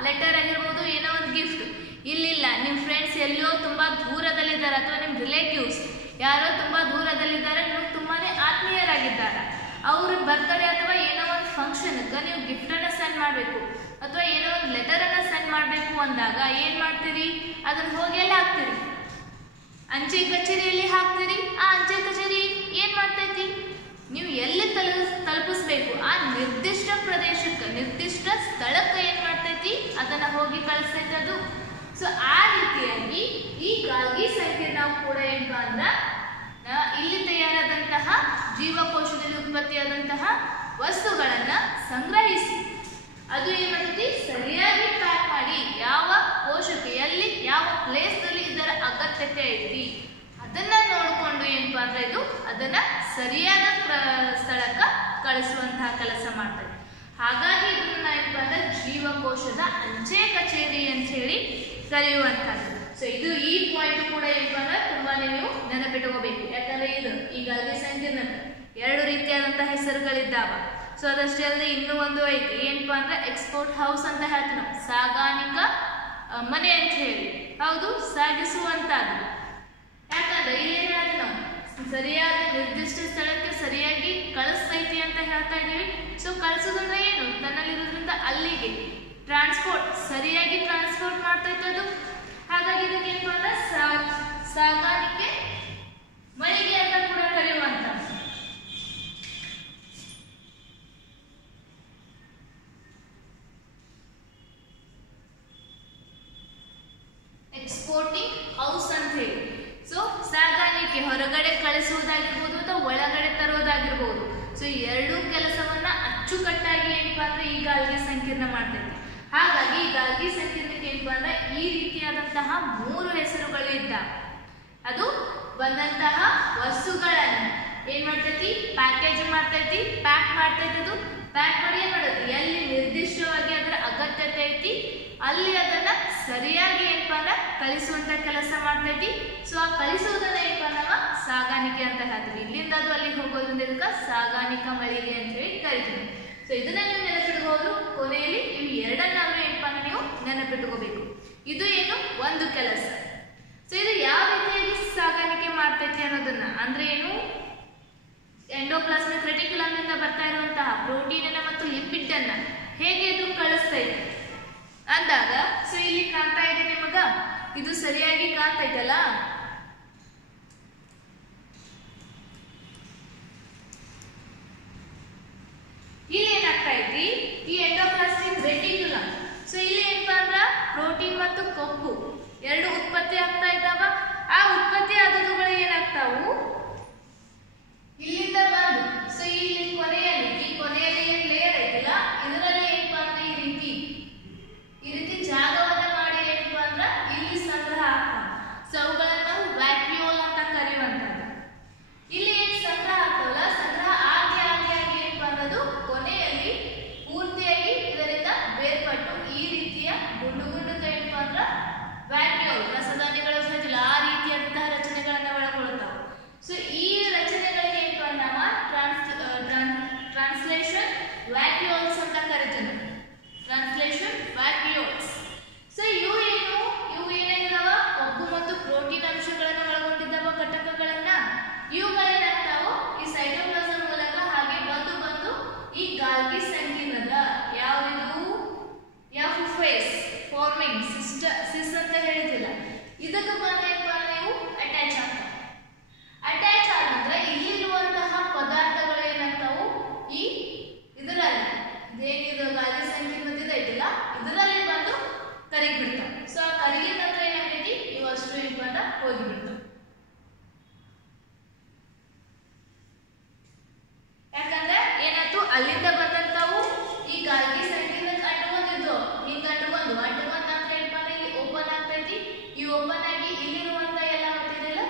ಲೆಟರ್ ಆಗಿರ್ಬೋದು, ಏನೋ ಒಂದು ಗಿಫ್ಟ್ ಇಲ್ಲಿಲ್ಲ, ನಿಮ್ಮ ಫ್ರೆಂಡ್ಸ್ ಎಲ್ಲೋ ತುಂಬಾ ದೂರದಲ್ಲಿದ್ದಾರೆ ಅಥವಾ ನಿಮ್ಮ ರಿಲೇಟಿವ್ಸ್ ಯಾರೋ ತುಂಬಾ ದೂರದಲ್ಲಿದ್ದಾರೆ, ನೀವು ತುಂಬಾನೇ ಆತ್ಮೀಯರಾಗಿದ್ದಾರೆ, ಅವ್ರ ಬರ್ತ್ಡೇ ಅಥವಾ ಏನೋ ಒಂದು ಫಂಕ್ಷನ್ಗೆ ನೀವು ಗಿಫ್ಟನ್ನು ಸೆಂಡ್ ಮಾಡಬೇಕು ಅಥವಾ ಏನೋ ಒಂದು ಲೆಟರನ್ನು ಸೆಂಡ್ ಮಾಡಬೇಕು ಅಂದಾಗ ಏನು ಮಾಡ್ತೀರಿ? ಅದನ್ನು ಹೋಗಿ ಎಲ್ಲಿ ಹಾಕ್ತೀರಿ? ಅಂಚೆ ಕಚೇರಿಯಲ್ಲಿ ಹಾಕ್ತೀರಿ. ಆ ಅಂಚೆ ಕಚೇರಿ ಏನು ಮಾಡ್ತೈತಿ? ನೀವು ಎಲ್ಲಿ ತಲುಪಿಸ್ಬೇಕು ಆ ನಿರ್ದಿಷ್ಟ ಪ್ರದೇಶಕ್ಕೆ, ನಿರ್ದಿಷ್ಟ ಸ್ಥಳಕ್ಕೆ ಏನು ಮಾಡ್ತೈತಿ? ಅದನ್ನು ಹೋಗಿ ಕಳಿಸ್ತೈತಿ ಅದು. ಸೊ ಆ ರೀತಿಯಾಗಿ ಈ ಗಾಲ್ಗಿ ಸಂಕೀರ್ಣವು ಕೂಡ ಏನಪ್ಪಾ ಅಂದ್ರೆ ಇಲ್ಲಿ ತಯಾರಾದಂತಹ ಜೀವಕೋಶದಲ್ಲಿ ಉತ್ಪತ್ತಿಯಾದಂತಹ ವಸ್ತುಗಳನ್ನ ಸಂಗ್ರಹಿಸಿ ಅದು ಏನ್ ಮಾಡ್ತೈತಿ? ಸರಿಯಾಗಿ ಪ್ಯಾಕ್ ಮಾಡಿ ಯಾವ ಕೋಶಕ್ಕೆ ಎಲ್ಲಿ ಯಾವ ಪ್ಲೇಸ್ನಲ್ಲಿ ಇದರ ಅಗತ್ಯತೆ ಐತಿ ಅದನ್ನ ನೋಡಿಕೊಂಡು ಏನಪ್ಪಾ ಅಂದ್ರೆ ಇದು ಅದನ್ನ ಸರಿಯಾದ ಸ್ಥಳಕ್ಕೆ ಕಳಿಸುವಂತಹ ಕೆಲಸ ಮಾಡ್ತದೆ. ಹಾಗಾಗಿ ಇದನ್ನ ಏನಪ್ಪಾ ಅಂದ್ರೆ ಜೀವಕೋಶದ ಅಂಚೆ ಕಚೇರಿ ಅಂತ ಹೇಳಿ ಕರೆಯುವಂತದ್ದು. ಸೊ ಇದು ಈ ಪಾಯಿಂಟ್ ಕೂಡ ಏನಪ್ಪಾ ಅಂದ್ರೆ ತುಂಬಾನೇ ನೀವು ನೆನಪಿಟ್ಕೋಬೇಕು. ಯಾಕಂದ್ರೆ ಇದು ಈ ಗಾಲ್ಗಿ ಸಂಕೀರ್ಣಕ್ಕೆ ಎರಡು ರೀತಿಯಾದಂತಹ ಹೆಸರುಗಳಿದ್ದಾವ. ಸೊ ಅದಷ್ಟೇ ಅಲ್ಲದೆ ಇನ್ನೂ ಒಂದು ಐತಿ, ಏನಪ್ಪಾ ಅಂದ್ರೆ ಎಕ್ಸ್ಪೋರ್ಟ್ ಹೌಸ್ ಅಂತ ಹೇಳ್ತೀವಿ ನಾವು, ಸಾಗಾಣಿಕಾ ಮನೆ ಅಂತ ಹೇಳಿ. ಹೌದು, ಸಾಗಿಸುವಂತದ್ದು. ಯಾಕಂದ್ರೆ ಇಲ್ಲಿ ಏನ್ ಹೇಳ್ತೀವಿ ನಾವು, ಸರಿಯಾದ ನಿರ್ದಿಷ್ಟ ಸ್ಥಳಕ್ಕೆ ಸರಿಯಾಗಿ ಕಳಿಸ್ತೈತಿ ಅಂತ ಹೇಳ್ತಾ ಇದೀವಿ. ಸೊ ಕಳಿಸೋದಂದ್ರೆ ಏನು? ತನ್ನಲ್ಲಿರೋದ್ರಿಂದ ಅಲ್ಲಿಗೆ ಟ್ರಾನ್ಸ್ಪೋರ್ಟ್, ಸರಿಯಾಗಿ ಟ್ರಾನ್ಸ್ಪೋರ್ಟ್ ಮಾಡ್ತೈತೆ ಅದು. ಹಾಗಾಗಿ ಇದಕ್ಕೆ ಏನಪ್ಪಾ ಅಂದ್ರೆ ಸಾಗಾಣಿಕೆ ಮಳಿಗೆ ಅಂತ ಕೂಡ ಕರೆಯುವಂತ. ಎಕ್ಸ್ಪೋರ್ಟಿಂಗ್ ಹೌಸ್ ಅಂತ ಹೇಳಿ. ಸೊ ಸಾಗಾಣಿಕೆ ಹೊರಗಡೆ ಕಳಿಸುವುದಾಗಿರ್ಬೋದು ಅಥವಾ ಒಳಗಡೆ ತರೋದಾಗಿರ್ಬೋದು. ಸೊ ಎರಡೂ ಕೆಲಸವನ್ನ ಅಚ್ಚುಕಟ್ಟಾಗಿ ಏನಪ್ಪಾ ಅಂದ್ರೆ ಈ ಗಾಲ್ಗಿ ಸಂಕೀರ್ಣ ಮಾಡ್ತೈತಿ. ಹಾಗಾಗಿ ಈ ಗಾಲ್ಗಿ ಸಂಕೀರ್ಣಕ್ಕೆ ಏನಪ್ಪಾ ಅಂದ್ರೆ ಈ ರೀತಿಯಾದಂತಹ 3 ಹೆಸರುಗಳು ಇದ್ದಾವೆ. ಅದು ಬಂದಂತಹ ವಸ್ತುಗಳನ್ನ ಏನ್ ಮಾಡ್ತೈತಿ? ಪ್ಯಾಕೇಜ್ ಮಾಡ್ತೈತಿ, ಪ್ಯಾಕ್ ಮಾಡ್ತೈತಿ. ಅದು ಪ್ಯಾಕ್ ಮಾಡಿ ಏನ್ ಮಾಡೋದು? ಎಲ್ಲಿ ನಿರ್ದಿಷ್ಟವಾಗಿ ಅದರ ಅಗತ್ಯತೆ ಐತಿ ಅಲ್ಲಿ ಅದನ್ನ ಸರಿಯಾಗಿ ಏನಪ್ಪಾ ಅಂದ್ರೆ ಕಳಿಸುವಂತ ಕೆಲಸ ಮಾಡ್ತೈತಿ. ಸೊ ಆ ಕಳಿಸುವುದನ್ನ ಏನಪ್ಪಾ ನಾವು ಸಾಗಾಣಿಕೆ ಅಂತ ಹೇಳ್ತೀವಿ. ಇಲ್ಲಿಂದ ಅದು ಅಲ್ಲಿಗೆ ಹೋಗೋದ್ರಿಂದ ಇದಕ್ಕೆ ಸಾಗಾಣಿಕಾ ಮಳಿಗೆ ಅಂತ ಹೇಳಿ ಕರಿತೀವಿ. ಸೊ ಇದನ್ನ ನೀವು ನೆನಪಿಟ್ಕೋದು. ಕೊನೆಯಲ್ಲಿ ಇವು ಎರಡನ್ನಾದ್ರೂ ಏನಪ್ಪಾ ನೀವು ನೆನಪಿಟ್ಕೋಬೇಕು. ಇದು ಏನು? ಒಂದು ಕೆಲಸ. ಸೊ ಇದು ಯಾವ ರೀತಿಯಾಗಿ ಸಾಗಾಣಿಕೆ ಮಾಡ್ತೈತಿ ಅನ್ನೋದನ್ನ ಅಂದ್ರೆ ಏನು? ಎಂಡೋಪ್ಲಾಸ್ಮಿಕ್ ರೆಟಿಕ್ಯುಲಮ್ ಇಂದ ಬರ್ತಾ ಇರುವಂತಹ ಪ್ರೋಟೀನ್ ಅನ್ನ ಮತ್ತು ಲಿಪಿಡ್ ಅನ್ನ ಹೇಗೆ ಇದು ಕಳಿಸ್ತೈತಿ ಅಂದಾಗ, ಸೊ ಇಲ್ಲಿ ಕಾಣ್ತಾ ಇದೆ ನಿಮಗ, ಇದು ಸರಿಯಾಗಿ ಕಾಣ್ತೈತಲ್ಲ. ಇಲ್ಲಿ ಏನಾಗ್ತಾ ಐತಿ? ಈ ಎಂಡೋಪ್ಲಾಸ್ಮಿಕ್ ರೆಟಿಕ್ಯುಲಮ್. ಸೊ ಇಲ್ಲಿ ಏನಪ್ಪಾ ಅಂದ್ರ ಪ್ರೋಟೀನ್ ಮತ್ತು ಕೊಬ್ಬು ಎರಡು ಉತ್ಪತ್ತಿ ಆಗ್ತಾ ಇದ್ದಾವ. ಆ ಉತ್ಪತ್ತಿ ಆದವುಗಳು ಏನಾಗ್ತಾವು? ಇಲ್ಲಿಂದ ಬಂದು ಸೊ ಇಲ್ಲಿ ಕೊನೆಯಲ್ಲಿ ಏನ್ ಲೇಯರ್ ಐತಿಲ್ಲ ಇದರಲ್ಲಿ ಏನಪ್ಪಾ ಅಂದ್ರೆ ಈ ರೀತಿ ಜಾಗವನ್ನ ಮಾಡಿ ಏನಪ್ಪಾ ಅಂದ್ರ ಇಲ್ಲಿ ಸಂಗ್ರಹ ಆಗ್ತಾವ. ಸೊ ಅವುಗಳನ್ನ ನಾವು ವ್ಯಾಕ್ಯೂಲ್ ಅಂತ ಕರೆಯುವಂತದ್ದು. ಇಲ್ಲಿ ಏನ್ ಸಂಗ್ರಹ ಆಗ್ತಾವಲ್ಲ, ಸಂಗ್ರಹ ಆಗಿ ಏನಪ್ಪಾ ಅನ್ನೋದು ಕೊನೆಯಲ್ಲಿ ಪೂರ್ತಿಯಾಗಿ ಇದರಿಂದ ಬೇರ್ಪಟ್ಟು ಈ ರೀತಿಯ ಗುಂಡು ಏನಪ್ಪಾ ಅಂದ್ರ ವ್ಯಾಕ್ಯೂಲ್ ರಸಧಾನ್ಯಗಳು ಇರ್ತಿಲ್ಲ ಆ ರೀತಿಯಾದಂತಹ ರಚನೆಗಳನ್ನ ಒಳಗೊಳ್ತಾವ. ಸೊ ಈ ರಚನೆಗಳಿಗೆ ಏನಪ್ಪಾ ನಾವು ಟ್ರಾನ್ಸ್ಲೇಷನ್ ವ್ಯಾಕ್ಯೂಲ್ಸ್ ಅಂತ ಕರಿತೀವಿ. Translation vacuoles. ಸೊ ಇವು ಏನಾಗಿದಾವ? ಕೊಬ್ಬು ಮತ್ತು ಪ್ರೋಟೀನ್ ಅಂಶಗಳನ್ನ ಒಳಗೊಂಡಿದ್ದಾವ ಘಟಕಗಳನ್ನ. ಇವುಗಳೇನಾಗ್ತಾವು? ಈ ಸೈಟೋಪ್ಲಾಸಂ ಮೂಲಕ ಹಾಗೆ ಬಂದು ಈ ಗಾಲ್ಗಿ ಸಂಕೀರ್ಣದ ಯಾವುದು ಎಫ್ ಫೇಸ್ ಫಾರ್ಮಿಂಗ್ ಸಿಸ್ ಅಂತ ಹೇಳಿದಿಲ್ಲ ಇದಕ್ಕೆ ಬಂದೇನಪ್ಪ ನೀವು ಅಟ್ಯಾಚ್ ಆಗ್ತಾವ. ಅಟ್ಯಾಚ್ ಆದ್ರೆ ಇಲ್ಲಿರುವಂತಹ ಪದಾರ್ಥಗಳು ಏನಾಗ್ತಾವು? ಈ ಇದರಲ್ಲಿ ಇದೇನಿದು ಗಾಲ್ಗಿ ಸಂಕೀರ್ಣದ ಐತಿಲ್ಲ ಇದರಲ್ಲಿ ಬಂದು ಕರಿಬಿಡ್ತಾವ. ಸೊ ಆ ಕರಿಗಿದ ನಂತರ ಏನಾಗ್ತೈತಿ? ಇವಷ್ಟು ಇಬ್ಬಂದ ಹೋಗಿಬಿಡ್ತಾವ. ಯಾಕಂದ್ರೆ ಏನಾಯ್ತು? ಅಲ್ಲಿಂದ ಬಂದಂತಾವು ಈ ಗಾಲ್ಗಿ ಸಂಕೀರ್ಣಕ್ಕೆ ಅಂಟುಕೊಂಡಿದ್ದು ಹಿಂಗ ಅಂಟುಕೊಂಡು ಅಂತ ಏನಪ್ಪ ಅಂದ್ರೆ ಇಲ್ಲಿ ಓಪನ್ ಆಗ್ತೈತಿ. ಈ ಓಪನ್ ಆಗಿ ಇಲ್ಲಿರುವಂತ ಎಲ್ಲ ಮತ್ತಿದೆಲ್ಲ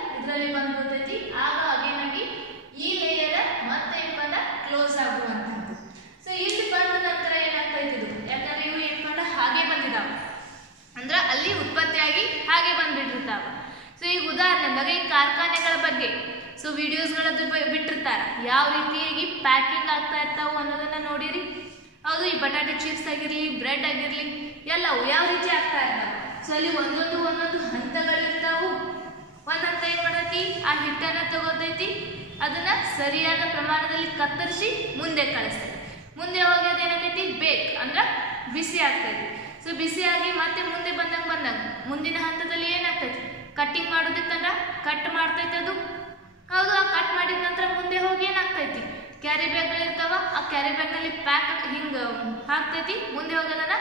ಬಾಕ್ಸ್ಗಳ ಬಗ್ಗೆ ಸೊ ವಿಡಿಯೋಸ್ಗಳದ್ದು ಬಿಟ್ಟಿರ್ತಾರ, ಯಾವ ರೀತಿಯಾಗಿ ಪ್ಯಾಕಿಂಗ್ ಆಗ್ತಾ ಇರ್ತಾವು ಅನ್ನೋದನ್ನ ನೋಡಿರಿ. ಹೌದು, ಈ ಬಟಾಟೆ ಚಿಪ್ಸ್ ಆಗಿರ್ಲಿ, ಬ್ರೆಡ್ ಆಗಿರ್ಲಿ, ಎಲ್ಲವೂ ಯಾವ ರೀತಿ ಆಗ್ತಾ ಇರ್ತಾವ. ಸೊ ಅಲ್ಲಿ ಒಂದೊಂದು ಹಂತಗಳಿರ್ತಾವು. ಒಂದ್ ಹಂತ ಏನ್ ಮಾಡೈತಿ, ಆ ಹಿಟ್ಟನ್ನ ತಗೋತೈತಿ, ಅದನ್ನ ಸರಿಯಾದ ಪ್ರಮಾಣದಲ್ಲಿ ಕತ್ತರಿಸಿ ಮುಂದೆ ಕಳಿಸ್ತೈತಿ. ಮುಂದೆ ಹೋಗಿ ಅದೇನಾಗೈತಿ, ಬೇಕ್ ಅಂದ್ರ ಬಿಸಿ ಆಗ್ತೈತಿ. ಸೊ ಬಿಸಿಯಾಗಿ ಮತ್ತೆ ಮುಂದೆ ಬಂದಂಗ ಮುಂದಿನ ಹಂತದಲ್ಲಿ ಏನಾಗ್ತೈತಿ, ಕಟ್ಟಿಂಗ್ ಮಾಡೋದಿತ್ತಂದ್ರ ಕಟ್ ಮಾಡ್ತೈತಿ ಅದು. ಹೌದು, ಆ ಕಟ್ ಮಾಡಿದ ನಂತರ ಮುಂದೆ ಹೋಗಿ ಏನಾಗ್ತೈತಿ, ಕ್ಯಾರಿ ಬ್ಯಾಗ್ಗಳಿರ್ತಾವ, ಆ ಕ್ಯಾರಿ ಬ್ಯಾಗ್ನಲ್ಲಿ ಪ್ಯಾಕ್ ಹಿಂಗ ಹಾಕ್ತೈತಿ, ಮುಂದೆ ಹೋಗಿ ಅದನ್ನ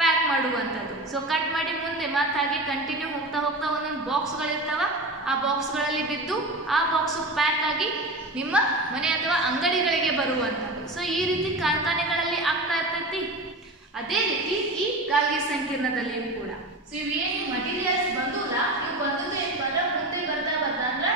ಪ್ಯಾಕ್ ಮಾಡುವಂಥದ್ದು. ಸೊ ಕಟ್ ಮಾಡಿ ಮುಂದೆ ಮತ್ತೆ ಹಾಗೆ ಕಂಟಿನ್ಯೂ ಹೋಗ್ತಾ ಒಂದೊಂದು ಬಾಕ್ಸ್ಗಳಿರ್ತಾವ, ಆ ಬಾಕ್ಸ್ಗಳಲ್ಲಿ ಬಿದ್ದು ಆ ಬಾಕ್ಸ್ ಪ್ಯಾಕ್ ಆಗಿ ನಿಮ್ಮ ಮನೆ ಅಥವಾ ಅಂಗಡಿಗಳಿಗೆ ಬರುವಂಥದ್ದು. ಸೊ ಈ ರೀತಿ ಕಾರ್ಖಾನೆಗಳಲ್ಲಿ ಆಗ್ತಾ ಇರ್ತೈತಿ. ಅದೇ ರೀತಿ ಈ ಗಾಲ್ಗಿ ಸಂಕೀರ್ಣದಲ್ಲಿಯೂ ಕೂಡ ಸೊ ಇವೇನು ಮಟೀರಿಯಲ್ಸ್ ಬಂದೂಲ, ಇವು ಬಂದದ್ದು ಏನಪ್ಪ ಅಂದ್ರೆ ಮುಂದೆ ಬರ್ತಾ ಅಂದ್ರೆ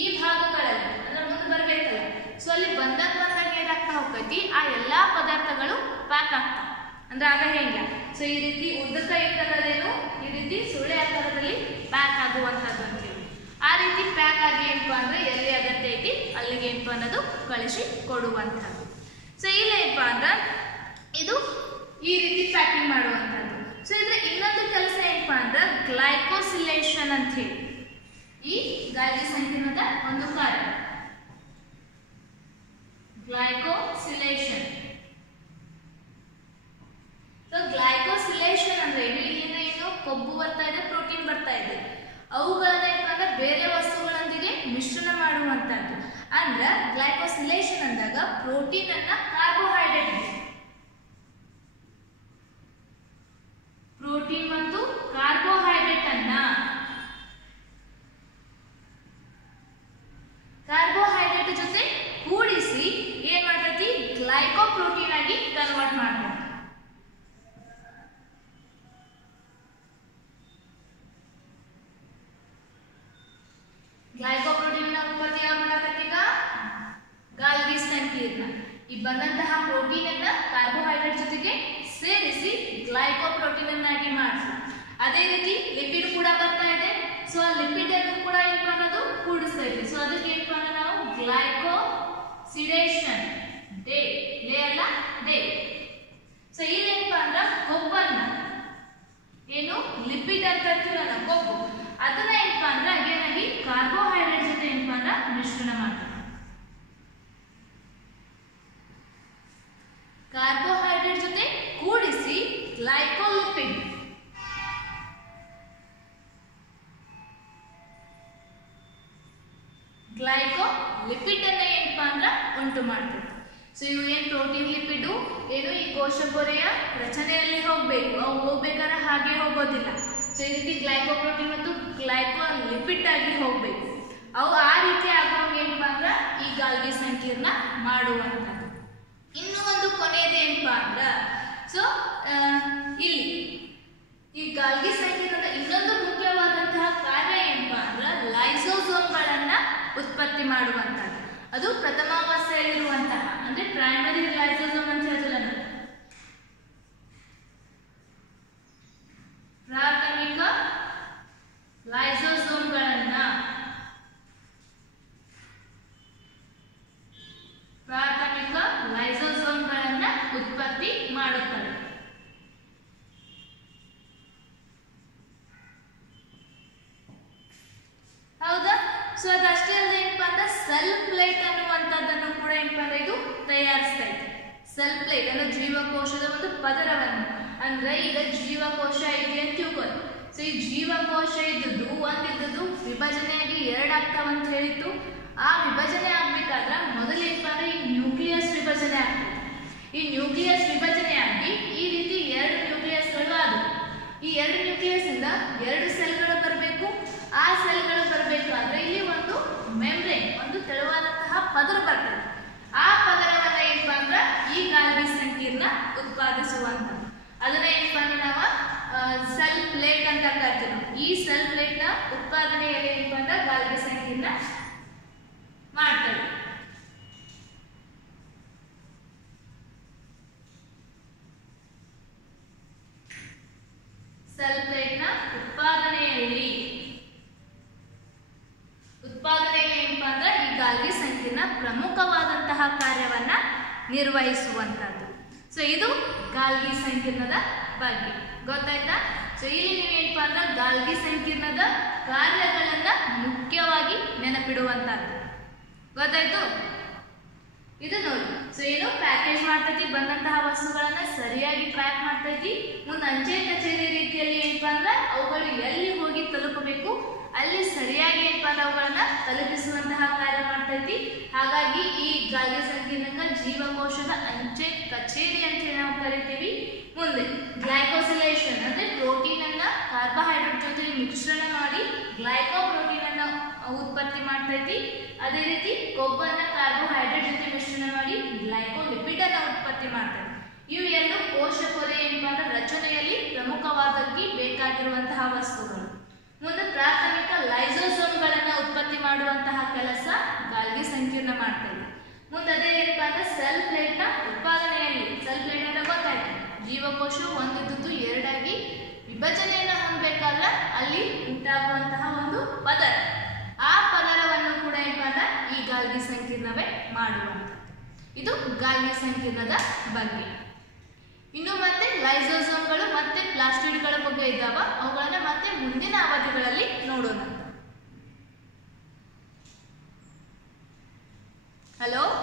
ಈ ಭಾಗಗಳಲ್ಲಿ ಅಂದ್ರೆ ಮುಂದೆ ಬರ್ಬೇಕಲ್ಲ. ಸೊ ಅಲ್ಲಿ ಬಂದಾಗ ಏನಾಗ್ತಾ ಹೋಗ್ತೈತಿ, ಆ ಎಲ್ಲಾ ಪದಾರ್ಥಗಳು ಪ್ಯಾಕ್ ಆಗ್ತಾವ. ಅಂದ್ರೆ ಆಗ ಹೆಂಗಿಲ್ಲ, ಸೊ ಈ ರೀತಿ ಉದ್ದಕ ಇರ್ತದೇನು, ಈ ರೀತಿ ಸುಳ್ಳೆ ಆಕಾರದಲ್ಲಿ ಪ್ಯಾಕ್ ಆಗುವಂಥದ್ದು ಅಂತೇಳಿ. ಆ ರೀತಿ ಪ್ಯಾಕ್ ಆಗಿ ಏನಪ್ಪಾ ಅಂದ್ರೆ ಎಲ್ಲಿ ಅಗತ್ಯ ಐತಿ ಅಲ್ಲಿಗೆ ಏನಪ್ಪಾ ಅನ್ನೋದು ಕಳಿಸಿ ಕೊಡುವಂಥದ್ದು. ಸೊ ಇಲ್ಲ ಏನಪ್ಪಾ ಅಂದ್ರೆ ಇದು ಈ ರೀತಿ ಪ್ಯಾಕಿಂಗ್ ಮಾಡುವಂಥದ್ದು. ಸೊ ಇದ್ರ ಇನ್ನೊಂದು ಕೆಲಸ ಏನಪ್ಪಾ ಅಂದ್ರೆ ಗ್ಲೈಕೋಸಿಲೇಷನ್ ಅಂತ ಹೇಳಿ ಈ ಗಾಲ್ಗಿ ಸಂಕೀರ್ಣದ ಒಂದು ಕಾರ್ಯ, ಗ್ಲೈಕೋಸಿಲೇಷನ್. ಸೊ ಗ್ಲೈಕೋಸಿಲೇಷನ್ ಅಂದ್ರೆ ಏನು, ಇಲ್ಲಿಂದ ಏನು ಕೊಬ್ಬು ಬರ್ತಾ ಇದೆ, ಪ್ರೋಟೀನ್ ಬರ್ತಾ ಇದೆ, ಅವುಗಳನ್ನ ಏನಪ್ಪಾ ಅಂದ್ರೆ ಬೇರೆ ವಸ್ತುಗಳೊಂದಿಗೆ ಮಿಶ್ರಣ ಮಾಡುವಂತದ್ದು. ಅಂದ್ರ ಗ್ಲೈಕೋಸಿಲೇಷನ್ ಅಂದಾಗ ಪ್ರೋಟೀನ್ ಅನ್ನ ಕಾರ್ಬೋಹೈಡ್ರೇಟ್ ಇದೆ, ಪ್ರೋಟೀನ್ ಮತ್ತು ಕಾರ್ಬೋಹೈಡ್ರೇಟ್ ಅನ್ನ ಕಾರ್ಬೋಹೈಡ್ರೇಟ್ ಜೊತೆ ಕೂಡಿಸಿ ಏನ್ ಮಾಡ್ತೈತಿ, ಗ್ಲೈಕೋಪ್ರೋಟೀನ್ ಆಗಿ ಕನ್ವರ್ಟ್ ಮಾಡ್ತೈತಿ. ಗ್ಲೈಕೋಪ್ರೋಟೀನ್ ಉತ್ಪತ್ತಿ ಮಾಡತೈತಿ ಈಗ ಗಾಲ್ಗಿ ಸಂಕೀರ್ಣ. ಈ ಬಂದಂತಹ ಪ್ರೋಟೀನ್ ಅನ್ನ ಕಾರ್ಬೋಹೈಡ್ರೇಟ್ ಜೊತೆಗೆ ಸೇರಿಸಿ ಗ್ಲೈಕೋಪ್ರೋಟೀನ್ ಅನ್ನಾಗಿ ಮಾಡ್ತಾರೆ. ಅದೇ ರೀತಿ ಲಿಪಿಡ್ ಕೂಡ ಬರ್ತಾ ಇದೆ. ಸೊ ಆ ಲಿಪಿಡ್ ಅನ್ನು ಕೂಡ ಏನಪ್ಪಾ ಅನ್ನೋದು ಕೂಡಿಸ್ತೈತಿ. ಸೊ ಅದಕ್ಕೆ ಏನಪ್ಪಾ ಅಂದ್ರೆ ನಾವು ಗ್ಲೈಕೋಸಿಡೇಷನ್ ಡೇ ಅಲ್ಲ ಡೇ. ಸೊ ಇಲ್ಲೇನಪ್ಪಾ ಅಂದ್ರೆ ಕೊಬ್ಬನ್ನ ಏನು ಲಿಪಿಡ್ ಅಂತ ಅಂತೀವಲ್ಲ ಕೊಬ್ಬು, ಅದನ್ನ ಏನಪ್ಪಾ ಅಂದ್ರೆ ಅಗೇನಾಗಿ ಕಾರ್ಬೋಹೈಡ್ರೇಟ್ ಜೊತೆ ಏನಪ್ಪಾ ಅಂದ್ರೆ ಮಿಶ್ರಣ ಮಾಡ್ತಾರೆ. ಕಾರ್ಬೋಹೈಡ್ರೇಟ್ ಜೊತೆ ಕೂಡಿಸಿ ಗ್ಲೈಕೋಲಿಪಿಡ್ ಅನ್ನ ಏನಪ್ಪಾ ಅಂದ್ರ ಉಂಟು ಮಾಡ್ತದೆ. ಸೊ ಇವು ಏನ್ ಪ್ರೋಟೀನ್ ಲಿಪಿಡ್ ಏನು ಈ ಕೋಶ ಪೊರೆಯ ರಚನೆಯಲ್ಲಿ ಹೋಗ್ಬೇಕು, ಅವು ಹೋಗ್ಬೇಕಾದ್ರೆ ಹಾಗೆ ಹೋಗೋದಿಲ್ಲ. ಸೊ ಈ ರೀತಿ ಗ್ಲೈಕೋಪ್ರೋಟೀನ್ ಮತ್ತು ಗ್ಲೈಕೋಲಿಪಿಡ್ ಆಗಿ ಹೋಗ್ಬೇಕು. ಅವು ಆ ರೀತಿ ಆಗುವಾಗ ಏನಪ್ಪಾ ಅಂದ್ರ ಈ ಗಾಲ್ಗಿ ಸಂಕೀರ್ಣ ಮಾಡುವಂಥದ್ದು. ಇನ್ನು ಒಂದು ಕೊನೆಯದು ಏನಪ್ಪಾ ಅಂದ್ರ ಸೊ ಇಲ್ಲಿ ಈ ಗಾಲ್ಗಿ ಸಂಕೀರ್ಣದ ಇನ್ನೊಂದು ಮುಖ್ಯವಾದಂತಹ ಕಾರ್ಯ ಏನಪ್ಪಾ ಅಂದ್ರ ಲೈಸೋಸೋಮ್ಗಳನ್ನ ಉತ್ಪತ್ತಿ ಮಾಡುವಂಥದ್ದು. ಅದು ಪ್ರಥಮಾವಸ್ಥೆಯಲ್ಲಿರುವಂತಹ ಅಂದ್ರೆ ಪ್ರೈಮರಿ ಲೈಸೋಸೋಮ್ ಅಂತ ಹೇಳ್ತಿಲ್ಲ, ಪ್ರಾಥಮಿಕ ಲೈಸೋಸೋಮ್ಗಳನ್ನ ಉತ್ಪತ್ತಿ ಮಾಡುತ್ತದೆ. ಹೌದಾ? ಸೊ ಅದಷ್ಟೇ ಅಲ್ಲದೆ ಏನಪ್ಪಾ ಅಂದ್ರೆ ಸೆಲ್ ಪ್ಲೇಟ್ ಅನ್ನುವಂಥದ್ದನ್ನು ಕೂಡ ಏನಪ್ಪಾ ಅಂದ್ರೆ ಇದು ತಯಾರಿಸ್ತಾ ಇದೆ. ಸೆಲ್ ಪ್ಲೇಟ್ ಅಂದ್ರೆ ಜೀವಕೋಶದ ಒಂದು ಪದರವನ್ನು, ಅಂದ್ರೆ ಈಗ ಜೀವಕೋಶ ಇದೆ ಅಂತ ತಿಳ್ಕೊಳ್ಳಿ. ಸೊ ಈ ಜೀವಕೋಶ ಒಂದಿದ್ದದ್ದು ವಿಭಜನೆಯಾಗಿ ಎರಡಾಗ್ತಾವಂತ ಹೇಳಿತ್ತು. ಆ ವಿಭಜನೆ ಆಗ್ಬೇಕಾದ್ರೆ ಮೊದಲು ಏನಪ್ಪಾ ಅಂದ್ರೆ ಈ ನ್ಯೂಕ್ಲಿಯಸ್ ವಿಭಜನೆ ಆಗ್ತದೆ. ಈ ನ್ಯೂಕ್ಲಿಯಸ್ ವಿಭಜನೆ ಆಗಿ ಈ ರೀತಿ ಎರಡು ನ್ಯೂಕ್ಲಿಯಸ್ಗಳು ಆದವು. ಈ ಎರಡು ನ್ಯೂಕ್ಲಿಯಸ್ ಇಂದ ಎರಡು ಸೆಲ್ಗಳು ಬರಬೇಕು. ಆ ಸೆಲ್ಗಳು ಬರಬೇಕಾದ್ರೆ ಇಲ್ಲಿ ಒಂದು ಮೆಂಬ್ರೇನ್, ಒಂದು ತೆಳುವಾದಂತಹ ಪದರ ಬರ್ತದೆ. ಆ ಪದರವನ್ನ ಏನಪ್ಪಾ ಅಂದ್ರ ಈ ಗಾಲ್ಗಿ ಸಂಕೀರ್ಣ ಉತ್ಪಾದಿಸುವಂಥದ್ದು. ಅದನ್ನ ಏನಪ್ಪಾ ಅಂದ್ರೆ ನಾವು ಸೆಲ್ ಪ್ಲೇಟ್ ಅಂತ ಕರಿತೀವಿ. ಈ ಸೆಲ್ ಪ್ಲೇಟ್ ನ ಉತ್ಪಾದನೆಯಲ್ಲಿ ಏನಪ್ಪಾ ಅಂದ್ರೆ ಗಾಲ್ಗಿ ಸಂಕೀರ್ಣ ಮಾಡ್ತದೆ. ಸೆಲ್ ಪ್ಲೇಟ್ ನ ಉತ್ಪಾದನೆಯಲ್ಲಿ ಕಾರ್ಯವನ್ನ ನಿರ್ವಹಿಸುವಂತದ್ದು. ಸೊ ಇದು ಗಾಲ್ಗಿ ಸಂಕೀರ್ಣದ ಬಗ್ಗೆ ಗೊತ್ತಾಯ್ತಾ? ಸೊ ಇಲ್ಲಿ ನೀವೇನಪ್ಪ ಅಂದ್ರೆ ಗಾಲ್ಗಿ ಸಂಕೀರ್ಣದ ಕಾರ್ಯಗಳನ್ನ ಮುಖ್ಯವಾಗಿ ನೆನಪಿಡುವಂತದ್ದು. ಗೊತ್ತಾಯ್ತು? ಇದು ನೋಡಿ. ಸೊ ಏನು ಪ್ಯಾಕೇಜ್ ಮಾಡ್ತೈತಿ, ಬಂದಂತಹ ವಸ್ತುಗಳನ್ನ ಸರಿಯಾಗಿ ಪ್ಯಾಕ್ ಮಾಡ್ತೈತಿ. ಮುಂದೆ ಅಂಚೆ ಕಚೇರಿ ರೀತಿಯಲ್ಲಿ ಏನಪ್ಪ ಅಂದ್ರೆ ಅವುಗಳು ಎಲ್ಲಿ ಹೋಗಿ ತಲುಪಬೇಕು ಅಲ್ಲಿ ಸರಿಯಾಗಿ ಏನಪ್ಪ ಅಂದ್ರೆ ಅವುಗಳನ್ನ ತಲುಪಿಸುವಂತಹ ಕಾರ್ಯ ಮಾಡ್ತೈತಿ. ಹಾಗಾಗಿ ಈ ಗಾಲ್ಗಿ ಸಂಕೀರ್ಣಕ ಜೀವಕೋಶದ ಅಂಚೆ ಕಚೇರಿ ಅಂತ ನಾವು ಕರಿತೀವಿ. ಮುಂದೆ ಗ್ಲೈಕೋಸಿಲೇಷನ್ ಅಂದ್ರೆ ಪ್ರೋಟೀನ್ ಅನ್ನ ಕಾರ್ಬೋಹೈಡ್ರೇಟ್ ಜೊತೆ ಮಿಶ್ರಣ ಮಾಡಿ ಗ್ಲೈಕೋಪ್ರೋಟೀನ್ ಅನ್ನ ಉತ್ಪತ್ತಿ ಮಾಡ್ತೈತಿ. ಅದೇ ರೀತಿ ಕೊಬ್ಬನ್ನ ಕಾರ್ಬೋಹೈಡ್ರೇಟ್ ಜೊತೆ ಮಿಶ್ರಣ ಮಾಡಿ ಗ್ಲೈಕೋಲಿಪಿಡ್ ಅನ್ನ ಉತ್ಪತ್ತಿ ಮಾಡ್ತೈತಿ. ಇವು ಎರಡು ಕೋಶ ಪೊರೆ ಏನಪ್ಪ ಅಂದ್ರೆ ರಚನೆಯಲ್ಲಿ ಪ್ರಮುಖವಾಗಿ ಬೇಕಾಗಿರುವಂತಹ ವಸ್ತುಗಳು. ಮುಂದೆ ಪ್ರಾಥಮಿಕ ಲೈಸೋಸೋಮ್ಗಳನ್ನ ಉತ್ಪತ್ತಿ ಮಾಡುವಂತಹ ಕೆಲಸ ಗಾಲ್ಗಿ ಸಂಕೀರ್ಣ ಮಾಡ್ತೈತಿ. ಮುಂದೆ ಅದೇ ಏನಪ್ಪ ಅಂದ್ರೆ ಸೆಲ್ ಪ್ಲೇಟ್ ನ ಉತ್ಪಾದನೆಯಲ್ಲಿ, ಸೆಲ್ ಪ್ಲೇಟ್ ಅಂತ ಗೊತ್ತಾಯ್ತು, ಜೀವಕೋಶ ಒಂದಿದ್ದು ಎರಡಾಗಿ ವಿಭಜನೆಯನ್ನ ಹೊಂದಬೇಕಾದ್ರೆ ಅಲ್ಲಿ ಉಂಟಾಗುವಂತಹ ಒಂದು ಪದರ, ಆ ಪದರವನ್ನು ಕೂಡ ಏನಪ್ಪ ಅಂದ್ರೆ ಈ ಗಾಲ್ಗಿ ಸಂಕೀರ್ಣವೇ ಮಾಡುವಂಥದ್ದು. ಇದು ಗಾಲ್ಗಿ ಸಂಕೀರ್ಣದ ಬಗ್ಗೆ. ಇನ್ನು ಮತ್ತೆ ಲೈಸೋಸೋಮ್ಗಳು ಮತ್ತೆ ಪ್ಲಾಸ್ಟಿಡ್ಗಳ ಬಗ್ಗೆ ಇದ್ದಾವ, ಅವುಗಳನ್ನ ಮತ್ತೆ ಮುಂದಿನ ಅವಧಿಗಳಲ್ಲಿ ನೋಡೋಣ. ಹಲೋ.